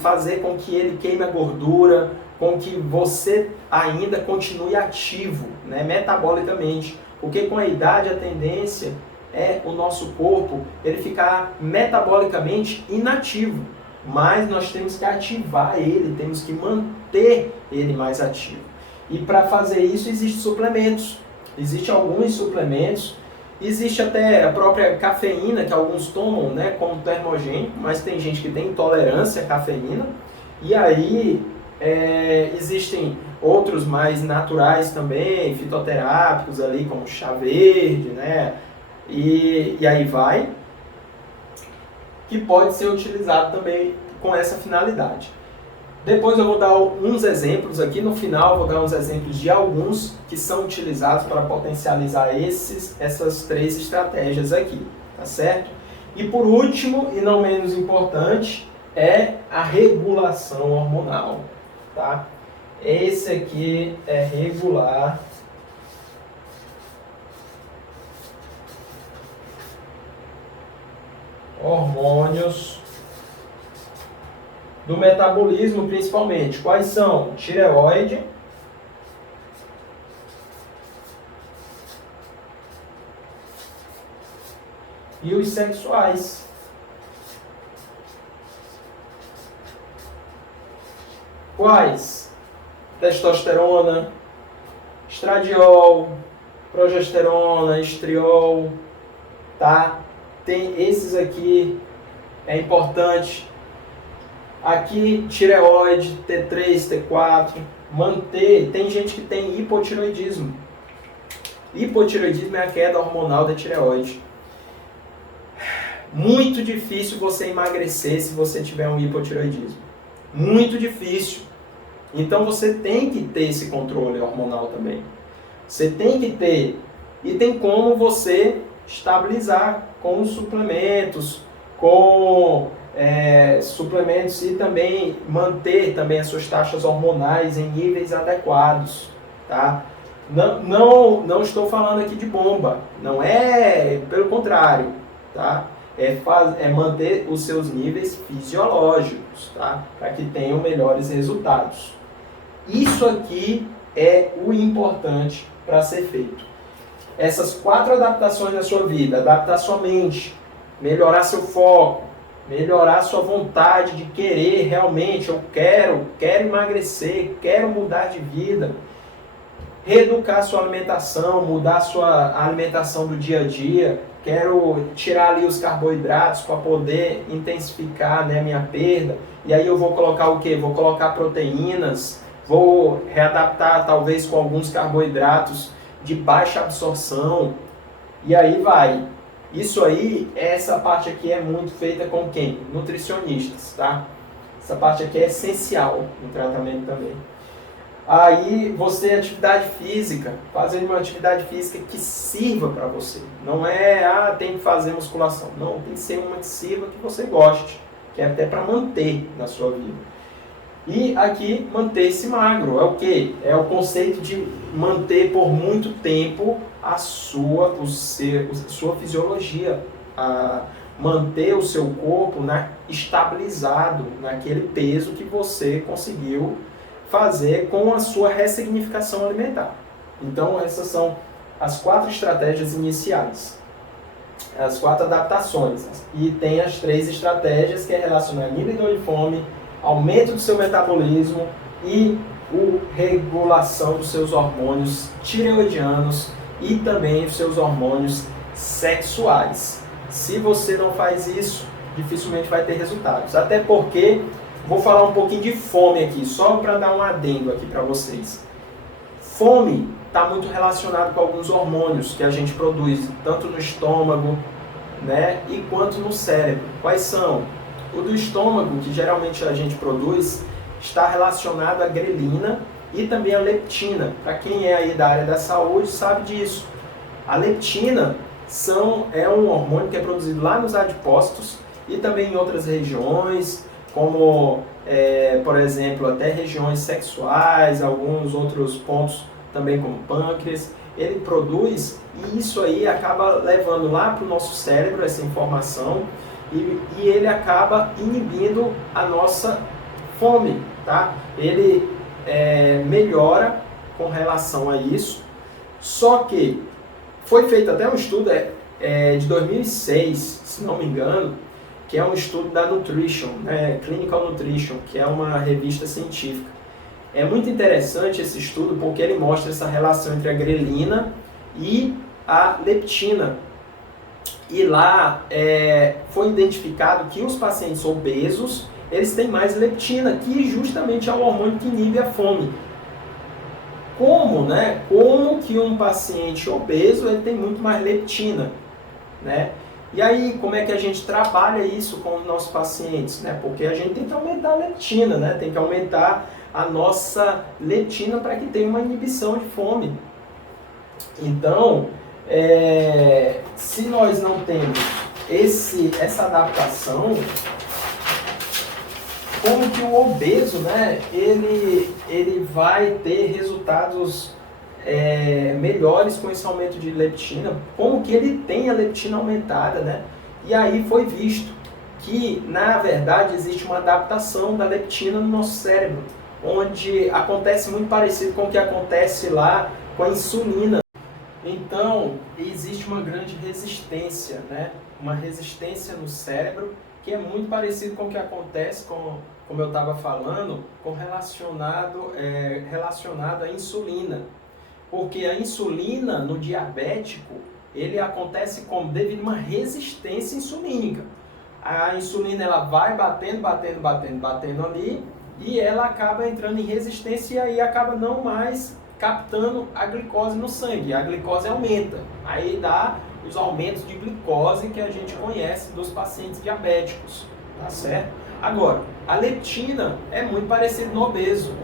fazer com que ele queime a gordura, com que você ainda continue ativo, né, metabolicamente. Porque com a idade a tendência é o nosso corpo ele ficar metabolicamente inativo. Mas nós temos que ativar ele, temos que manter ele mais ativo. E para fazer isso existem suplementos. Existem alguns suplementos. Existe até a própria cafeína, que alguns tomam, né, como termogênico, mas tem gente que tem intolerância à cafeína. E aí existem outros mais naturais também, fitoterápicos ali, como chá verde, né, e aí vai, que pode ser utilizado também com essa finalidade. Depois eu vou dar uns exemplos aqui, no final eu vou dar uns exemplos de alguns que são utilizados para potencializar essas 3 estratégias aqui, tá certo? E por último, e não menos importante, é a regulação hormonal, tá? Esse aqui é regular hormônios do metabolismo, principalmente. Quais são? Tireoide, e os sexuais. Quais? Testosterona, estradiol, progesterona, estriol, tá? Tem esses aqui, é importante. Aqui, tireoide, T3, T4, manter. Tem gente que tem hipotireoidismo. Hipotireoidismo é a queda hormonal da tireoide. Muito difícil você emagrecer se você tiver um hipotireoidismo. Muito difícil. Então você tem que ter esse controle hormonal também. Você tem que ter. E tem como você estabilizar com suplementos, suplementos e também manter também as suas taxas hormonais em níveis adequados, tá? Não estou falando aqui de bomba, não é, pelo contrário, tá? É manter os seus níveis fisiológicos, tá? Para que tenham melhores resultados. Isso aqui é o importante para ser feito. Essas 4 adaptações na sua vida: adaptar sua mente, melhorar seu foco, melhorar sua vontade de querer realmente, eu quero emagrecer, quero mudar de vida, reeducar sua alimentação, mudar a sua alimentação do dia a dia, quero tirar ali os carboidratos para poder intensificar, né, a minha perda. E aí eu vou colocar o quê? Vou colocar proteínas, vou readaptar talvez com alguns carboidratos de baixa absorção. E aí vai. Isso aí, essa parte aqui é muito feita com quem? Nutricionistas, tá? Essa parte aqui é essencial no tratamento também. Aí você, atividade física, fazendo uma atividade física que sirva para você. Não é, tem que fazer musculação. Não, tem que ser uma que sirva, que você goste, que é até para manter na sua vida. E aqui, manter-se magro. É o quê? É o conceito de manter por muito tempo a sua fisiologia, manter o seu corpo estabilizado naquele peso que você conseguiu fazer com a sua ressignificação alimentar. Então, essas são as 4 estratégias iniciais, as 4 adaptações. E tem as 3 estratégias, que é relacionar inibidor de fome, aumento do seu metabolismo e regulação dos seus hormônios tireoidianos e também os seus hormônios sexuais. Se você não faz isso, dificilmente vai ter resultados. Até porque, vou falar um pouquinho de fome aqui, só para dar um adendo aqui para vocês. Fome está muito relacionado com alguns hormônios que a gente produz, tanto no estômago, né, e quanto no cérebro. Quais são? O do estômago, que geralmente a gente produz, está relacionado à grelina e também à leptina. Para quem é aí da área da saúde sabe disso. A leptina é um hormônio que é produzido lá nos adipócitos e também em outras regiões, como, por exemplo, até regiões sexuais, alguns outros pontos também como pâncreas. Ele produz e isso aí acaba levando lá para o nosso cérebro essa informação e ele acaba inibindo a nossa fome, tá? Ele melhora com relação a isso, só que foi feito até um estudo de 2006, se não me engano, que é um estudo da Nutrition, Clinical Nutrition, que é uma revista científica. É muito interessante esse estudo porque ele mostra essa relação entre a grelina e a leptina. E lá foi identificado que os pacientes obesos, eles têm mais leptina, que justamente é o hormônio que inibe a fome. Como, né? Como que um paciente obeso ele tem muito mais leptina, né? E aí, como é que a gente trabalha isso com os nossos pacientes, né? Porque a gente tem que aumentar a leptina, né? Tem que aumentar a nossa leptina para que tenha uma inibição de fome. Então, se nós não temos essa adaptação, como que o obeso, né, ele vai ter resultados melhores com esse aumento de leptina, como que ele tem a leptina aumentada, né? E aí foi visto que, na verdade, existe uma adaptação da leptina no nosso cérebro, onde acontece muito parecido com o que acontece lá com a insulina. Então, existe uma grande resistência, né? Uma resistência no cérebro, que é muito parecido com o que acontece, como eu estava falando, relacionado à insulina. Porque a insulina no diabético, ele acontece devido a uma resistência insulínica. A insulina ela vai batendo ali e ela acaba entrando em resistência e aí acaba não mais captando a glicose no sangue. A glicose aumenta. Aí dá os aumentos de glicose que a gente conhece dos pacientes diabéticos, tá certo? Agora, a leptina é muito parecida no obeso.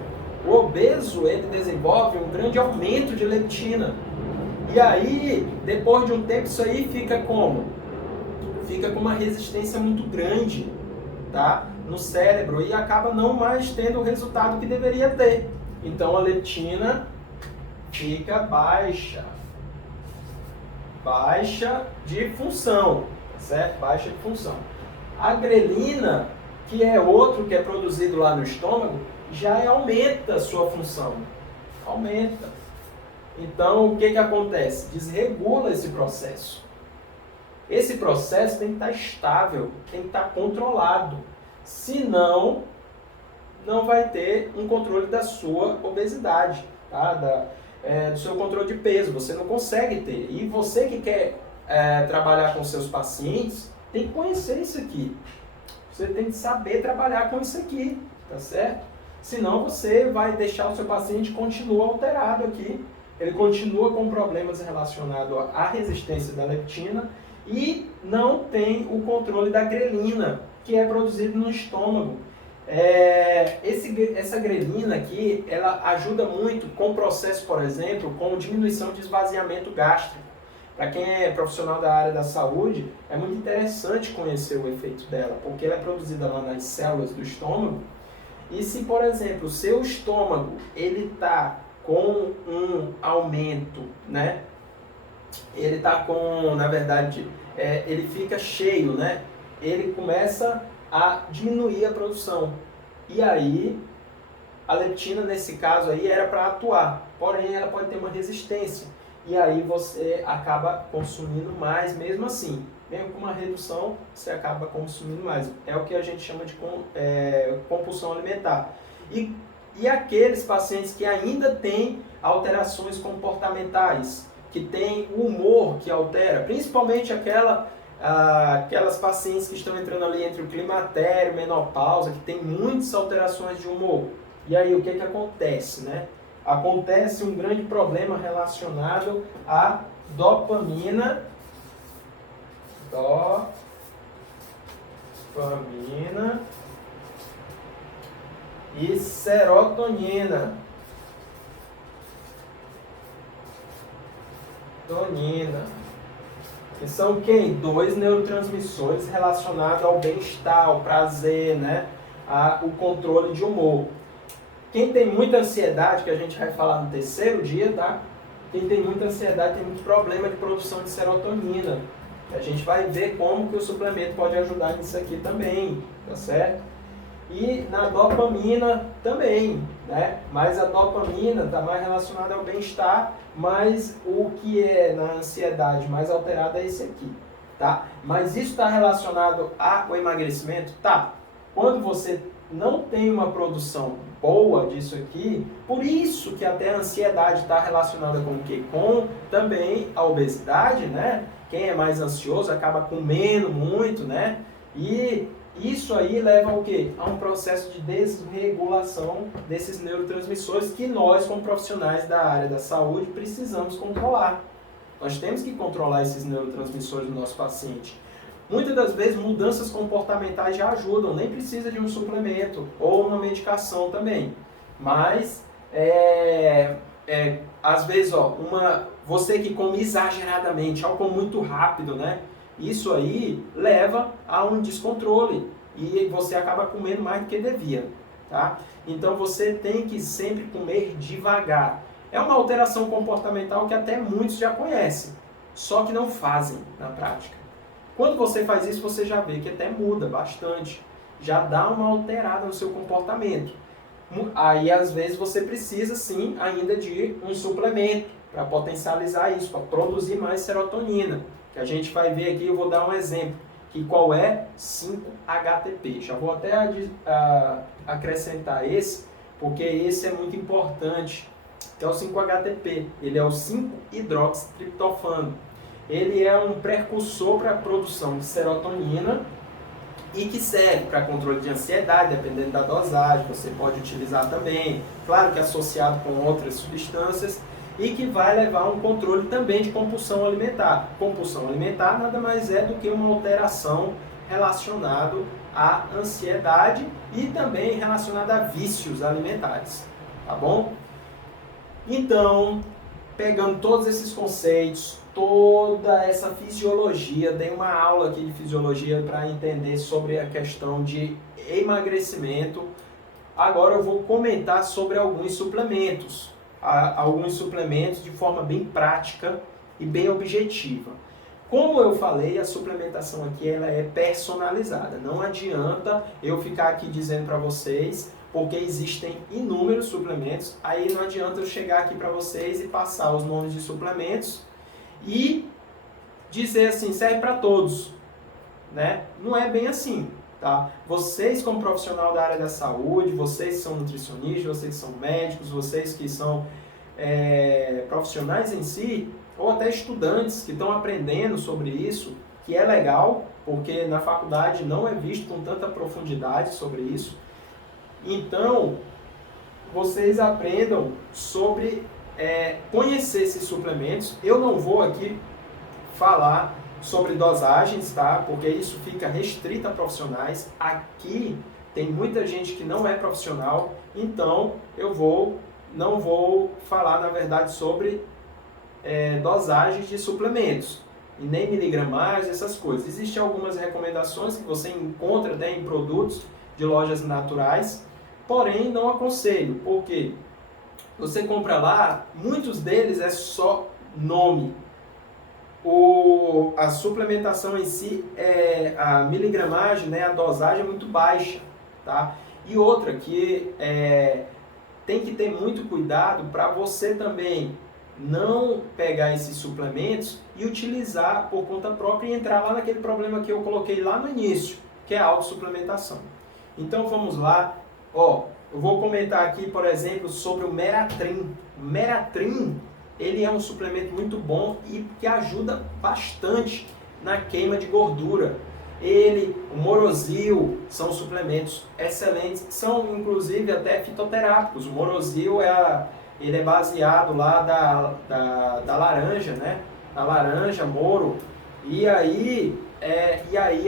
O obeso, ele desenvolve um grande aumento de leptina. E aí, depois de um tempo, isso aí fica como? Fica com uma resistência muito grande, tá? No cérebro e acaba não mais tendo o resultado que deveria ter. Então, a leptina fica baixa de função, certo? Baixa de função. A grelina, que é outro que é produzido lá no estômago, já aumenta a sua função. Aumenta. Então, o que acontece? Desregula esse processo. Esse processo tem que estar estável, tem que estar controlado. Senão, não vai ter um controle da sua obesidade, tá? Do seu controle de peso. Você não consegue ter. E você que quer trabalhar com seus pacientes, tem que conhecer isso aqui. Você tem que saber trabalhar com isso aqui, tá certo? Senão você vai deixar o seu paciente continua alterado aqui, ele continua com problemas relacionados à resistência da leptina e não tem o controle da grelina, que é produzido no estômago. Essa grelina aqui, ela ajuda muito com o processo, por exemplo, com diminuição de esvaziamento gástrico. Para quem é profissional da área da saúde, é muito interessante conhecer o efeito dela, porque ela é produzida lá nas células do estômago. E se, por exemplo, o seu estômago ele está com um aumento, né? Ele está com, na verdade, ele fica cheio, né? Ele começa a diminuir a produção. E aí, a leptina, nesse caso aí, era para atuar, porém ela pode ter uma resistência. E aí você acaba consumindo mais mesmo assim. Mesmo com uma redução, você acaba consumindo mais. É o que a gente chama de compulsão alimentar. E aqueles pacientes que ainda têm alterações comportamentais, que têm o humor que altera, principalmente aquelas pacientes que estão entrando ali entre o climatério, menopausa, que tem muitas alterações de humor. E aí o que acontece, né? Acontece um grande problema relacionado à dopamina e serotonina. Que são quem? Dois neurotransmissores relacionados ao bem-estar, ao prazer, né? O controle de humor. Quem tem muita ansiedade, que a gente vai falar no terceiro dia, tá? Quem tem muita ansiedade tem muito problema de produção de serotonina. A gente vai ver como que o suplemento pode ajudar nisso aqui também, tá certo? E na dopamina também, né? Mas a dopamina está mais relacionada ao bem-estar, mas o que é na ansiedade mais alterado é esse aqui, tá? Mas isso está relacionado ao emagrecimento? Tá. Quando você não tem uma produção boa disso aqui, por isso que até a ansiedade está relacionada com o quê? Com também a obesidade, né? Quem é mais ansioso acaba comendo muito, né? E isso aí leva ao quê? A um processo de desregulação desses neurotransmissores que nós, como profissionais da área da saúde, precisamos controlar. Nós temos que controlar esses neurotransmissores do nosso paciente. Muitas das vezes, mudanças comportamentais já ajudam, nem precisa de um suplemento ou uma medicação também. Mas, às vezes, você que come exageradamente, algo muito rápido, né? Isso aí leva a um descontrole e você acaba comendo mais do que devia, tá? Então, você tem que sempre comer devagar. É uma alteração comportamental que até muitos já conhecem, só que não fazem na prática. Quando você faz isso, você já vê que até muda bastante, já dá uma alterada no seu comportamento. Aí, às vezes, você precisa, sim, ainda de um suplemento para potencializar isso, para produzir mais serotonina. Que a gente vai ver aqui, eu vou dar um exemplo, que qual é 5-HTP. Já vou até acrescentar esse, porque esse é muito importante, que é o 5-HTP. Ele é o 5-hidroxitriptofano. Ele é um precursor para a produção de serotonina e que serve para controle de ansiedade, dependendo da dosagem, você pode utilizar também, claro que associado com outras substâncias, e que vai levar a um controle também de compulsão alimentar. Compulsão alimentar nada mais é do que uma alteração relacionada à ansiedade e também relacionada a vícios alimentares, tá bom? Então, pegando todos esses conceitos, toda essa fisiologia, dei uma aula aqui de fisiologia para entender sobre a questão de emagrecimento. Agora eu vou comentar sobre alguns suplementos de forma bem prática e bem objetiva. Como eu falei, a suplementação aqui ela é personalizada. Não adianta eu ficar aqui dizendo para vocês, porque existem inúmeros suplementos, aí não adianta eu chegar aqui para vocês e passar os nomes de suplementos e dizer assim, serve para todos, né? Não é bem assim, tá? Vocês como profissional da área da saúde, vocês que são nutricionistas, vocês que são médicos, vocês que são profissionais em si, ou até estudantes que estão aprendendo sobre isso, que é legal, porque na faculdade não é visto com tanta profundidade sobre isso. Então, vocês aprendam sobre conhecer esses suplementos. Eu não vou aqui falar sobre dosagens, tá? Porque isso fica restrito a profissionais. Aqui tem muita gente que não é profissional, então eu não vou falar, na verdade, sobre dosagens de suplementos e nem miligramagem, essas coisas. Existem algumas recomendações que você encontra até em produtos de lojas naturais, porém não aconselho, porque você compra lá, muitos deles é só nome. A suplementação em si, a miligramagem, né, a dosagem é muito baixa, tá? E outra que tem que ter muito cuidado para você também não pegar esses suplementos e utilizar por conta própria e entrar lá naquele problema que eu coloquei lá no início, que é a autossuplementação. Então vamos lá, eu vou comentar aqui, por exemplo, sobre o Meratrin. O Meratrin, ele é um suplemento muito bom e que ajuda bastante na queima de gordura. O Morosil são suplementos excelentes, são inclusive até fitoterápicos. O Morosil ele é baseado lá da laranja, né? A laranja, moro. E aí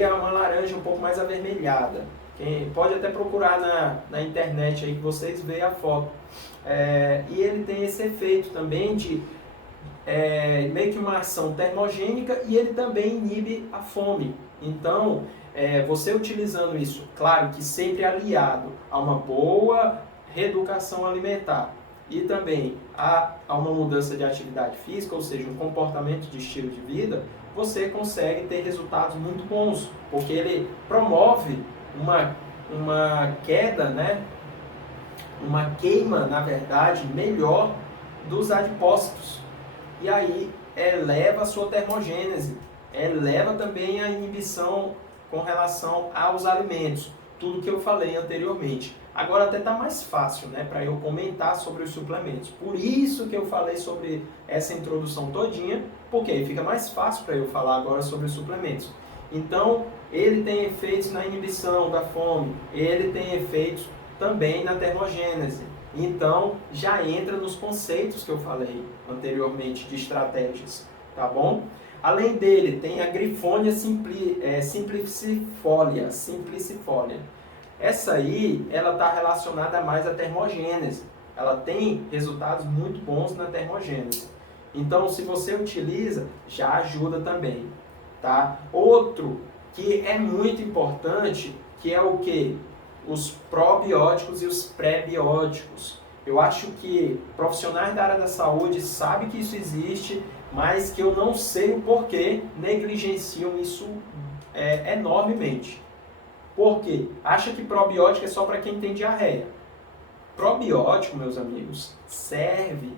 é uma laranja um pouco mais avermelhada. Quem pode até procurar na internet aí que vocês veem a foto. E ele tem esse efeito também de meio que uma ação termogênica e ele também inibe a fome. Então, você utilizando isso, claro que sempre aliado a uma boa reeducação alimentar e também a uma mudança de atividade física, ou seja, um comportamento de estilo de vida, você consegue ter resultados muito bons, porque ele promove uma queda, né? Uma queima, na verdade, melhor dos adipócitos. E aí eleva a sua termogênese, eleva também a inibição com relação aos alimentos, tudo que eu falei anteriormente. Agora até está mais fácil, né, para eu comentar sobre os suplementos. Por isso que eu falei sobre essa introdução todinha, porque aí fica mais fácil para eu falar agora sobre os suplementos. Então, ele tem efeitos na inibição da fome, ele tem efeitos também na termogênese. Então, já entra nos conceitos que eu falei anteriormente de estratégias, tá bom? Além dele, tem a Griffonia simplicifolia. Essa aí, ela está relacionada mais à termogênese. Ela tem resultados muito bons na termogênese. Então, se você utiliza, já ajuda também, tá? Outro que é muito importante, que é o quê? Os probióticos e os pré-bióticos. Eu acho que profissionais da área da saúde sabem que isso existe, mas que eu não sei o porquê negligenciam isso enormemente. Por quê? Acha que probiótico é só para quem tem diarreia. Probiótico, meus amigos, serve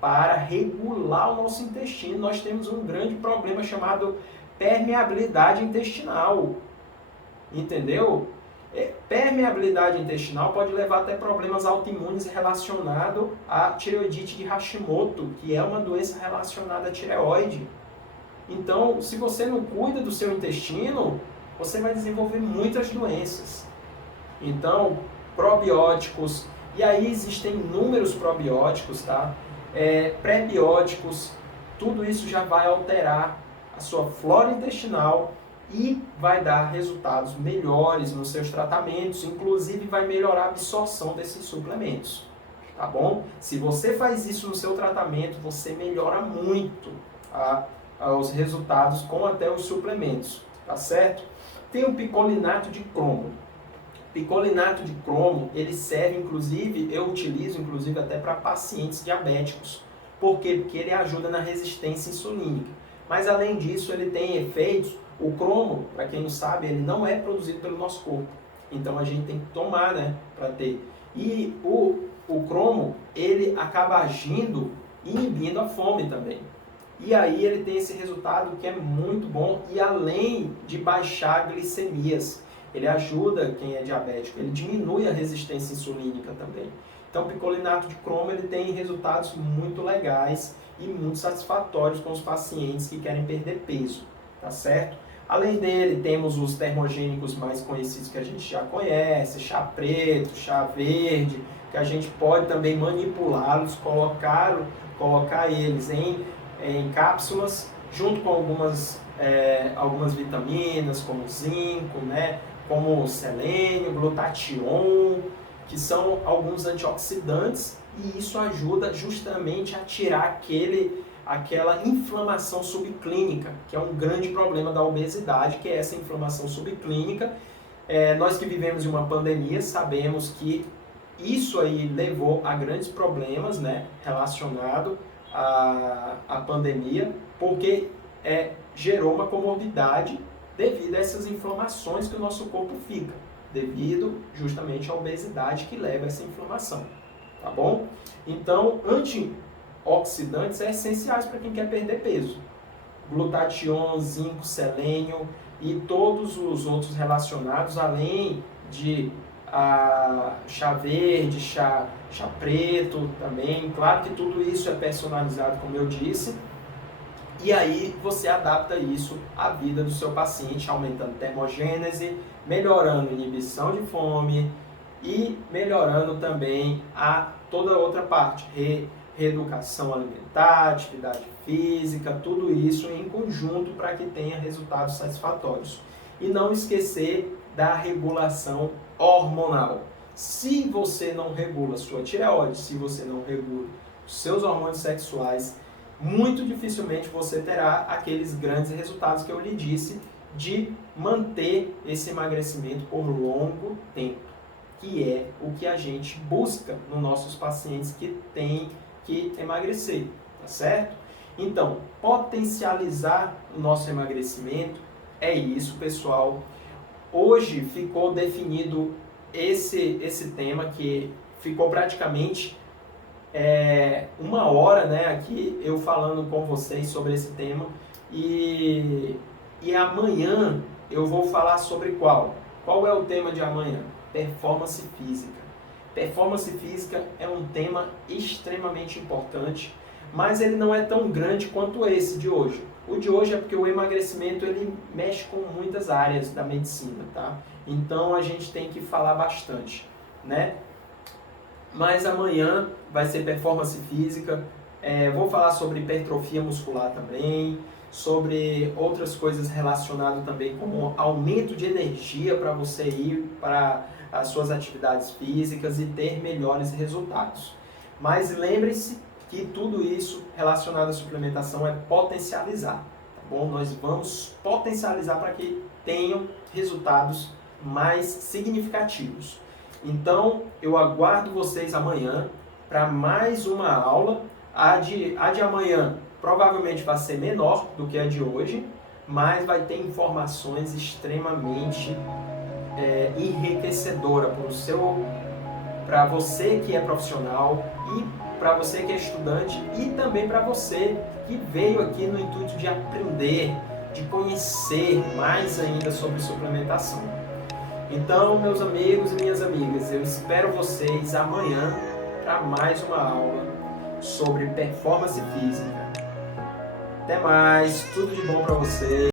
para regular o nosso intestino. Nós temos um grande problema chamado permeabilidade intestinal. Entendeu? Permeabilidade intestinal pode levar até problemas autoimunes relacionados à tireoidite de Hashimoto, que é uma doença relacionada à tireoide. Então, se você não cuida do seu intestino, você vai desenvolver muitas doenças. Então, probióticos, e aí existem inúmeros probióticos, tá? Pré-bióticos, tudo isso já vai alterar a sua flora intestinal e vai dar resultados melhores nos seus tratamentos, inclusive vai melhorar a absorção desses suplementos, tá bom? Se você faz isso no seu tratamento, você melhora muito os resultados com até os suplementos, tá certo? Tem o picolinato de cromo. Picolinato de cromo, ele serve inclusive, eu utilizo inclusive até para pacientes diabéticos. Por quê? Porque ele ajuda na resistência insulínica. Mas além disso, ele tem efeitos. O cromo, para quem não sabe, ele não é produzido pelo nosso corpo. Então a gente tem que tomar, né, para ter. E o cromo, ele acaba agindo, inibindo a fome também. E aí ele tem esse resultado que é muito bom e além de baixar glicemias, ele ajuda quem é diabético, ele diminui a resistência insulínica também. Então o picolinato de cromo ele tem resultados muito legais e muito satisfatórios com os pacientes que querem perder peso, tá certo? Além dele, temos os termogênicos mais conhecidos que a gente já conhece, chá preto, chá verde, que a gente pode também manipulá-los, colocar eles em cápsulas, junto com algumas vitaminas, como zinco, né, como selênio, glutatión, que são alguns antioxidantes, e isso ajuda justamente a tirar aquela inflamação subclínica, que é um grande problema da obesidade, que é essa inflamação subclínica. Nós que vivemos em uma pandemia sabemos que isso aí levou a grandes problemas, né, relacionado à pandemia, porque gerou uma comorbidade devido a essas inflamações que o nosso corpo fica, devido justamente à obesidade que leva a essa inflamação, tá bom? Então, antioxidantes são essenciais para quem quer perder peso. Glutatión, zinco, selênio e todos os outros relacionados, além de chá verde, chá preto também. Claro que tudo isso é personalizado, como eu disse, e aí você adapta isso à vida do seu paciente, aumentando termogênese, melhorando inibição de fome e melhorando também toda a outra parte, reeducação alimentar, atividade física, tudo isso em conjunto para que tenha resultados satisfatórios. E não esquecer da regulação hormonal. Se você não regula sua tireoide, se você não regula seus hormônios sexuais, muito dificilmente você terá aqueles grandes resultados que eu lhe disse de manter esse emagrecimento por longo tempo, que é o que a gente busca nos nossos pacientes que têm que emagrecer, tá certo? Então, potencializar o nosso emagrecimento é isso, pessoal. Hoje ficou definido esse tema, que ficou praticamente uma hora, né, aqui eu falando com vocês sobre esse tema, e amanhã eu vou falar sobre qual é o tema de amanhã? Performance física. Performance física é um tema extremamente importante, mas ele não é tão grande quanto esse de hoje. O de hoje é porque o emagrecimento ele mexe com muitas áreas da medicina, tá? Então a gente tem que falar bastante, né? Mas amanhã vai ser performance física, vou falar sobre hipertrofia muscular também, sobre outras coisas relacionadas também como aumento de energia para você ir para as suas atividades físicas e ter melhores resultados. Mas lembre-se que tudo isso relacionado à suplementação é potencializar, tá bom? Nós vamos potencializar para que tenham resultados mais significativos. Então, eu aguardo vocês amanhã para mais uma aula. A de amanhã provavelmente vai ser menor do que a de hoje, mas vai ter informações extremamente enriquecedoras para você que é profissional e para você que é estudante e também para você que veio aqui no intuito de aprender, de conhecer mais ainda sobre suplementação. Então, meus amigos e minhas amigas, eu espero vocês amanhã para mais uma aula sobre performance física. Até mais, tudo de bom para vocês.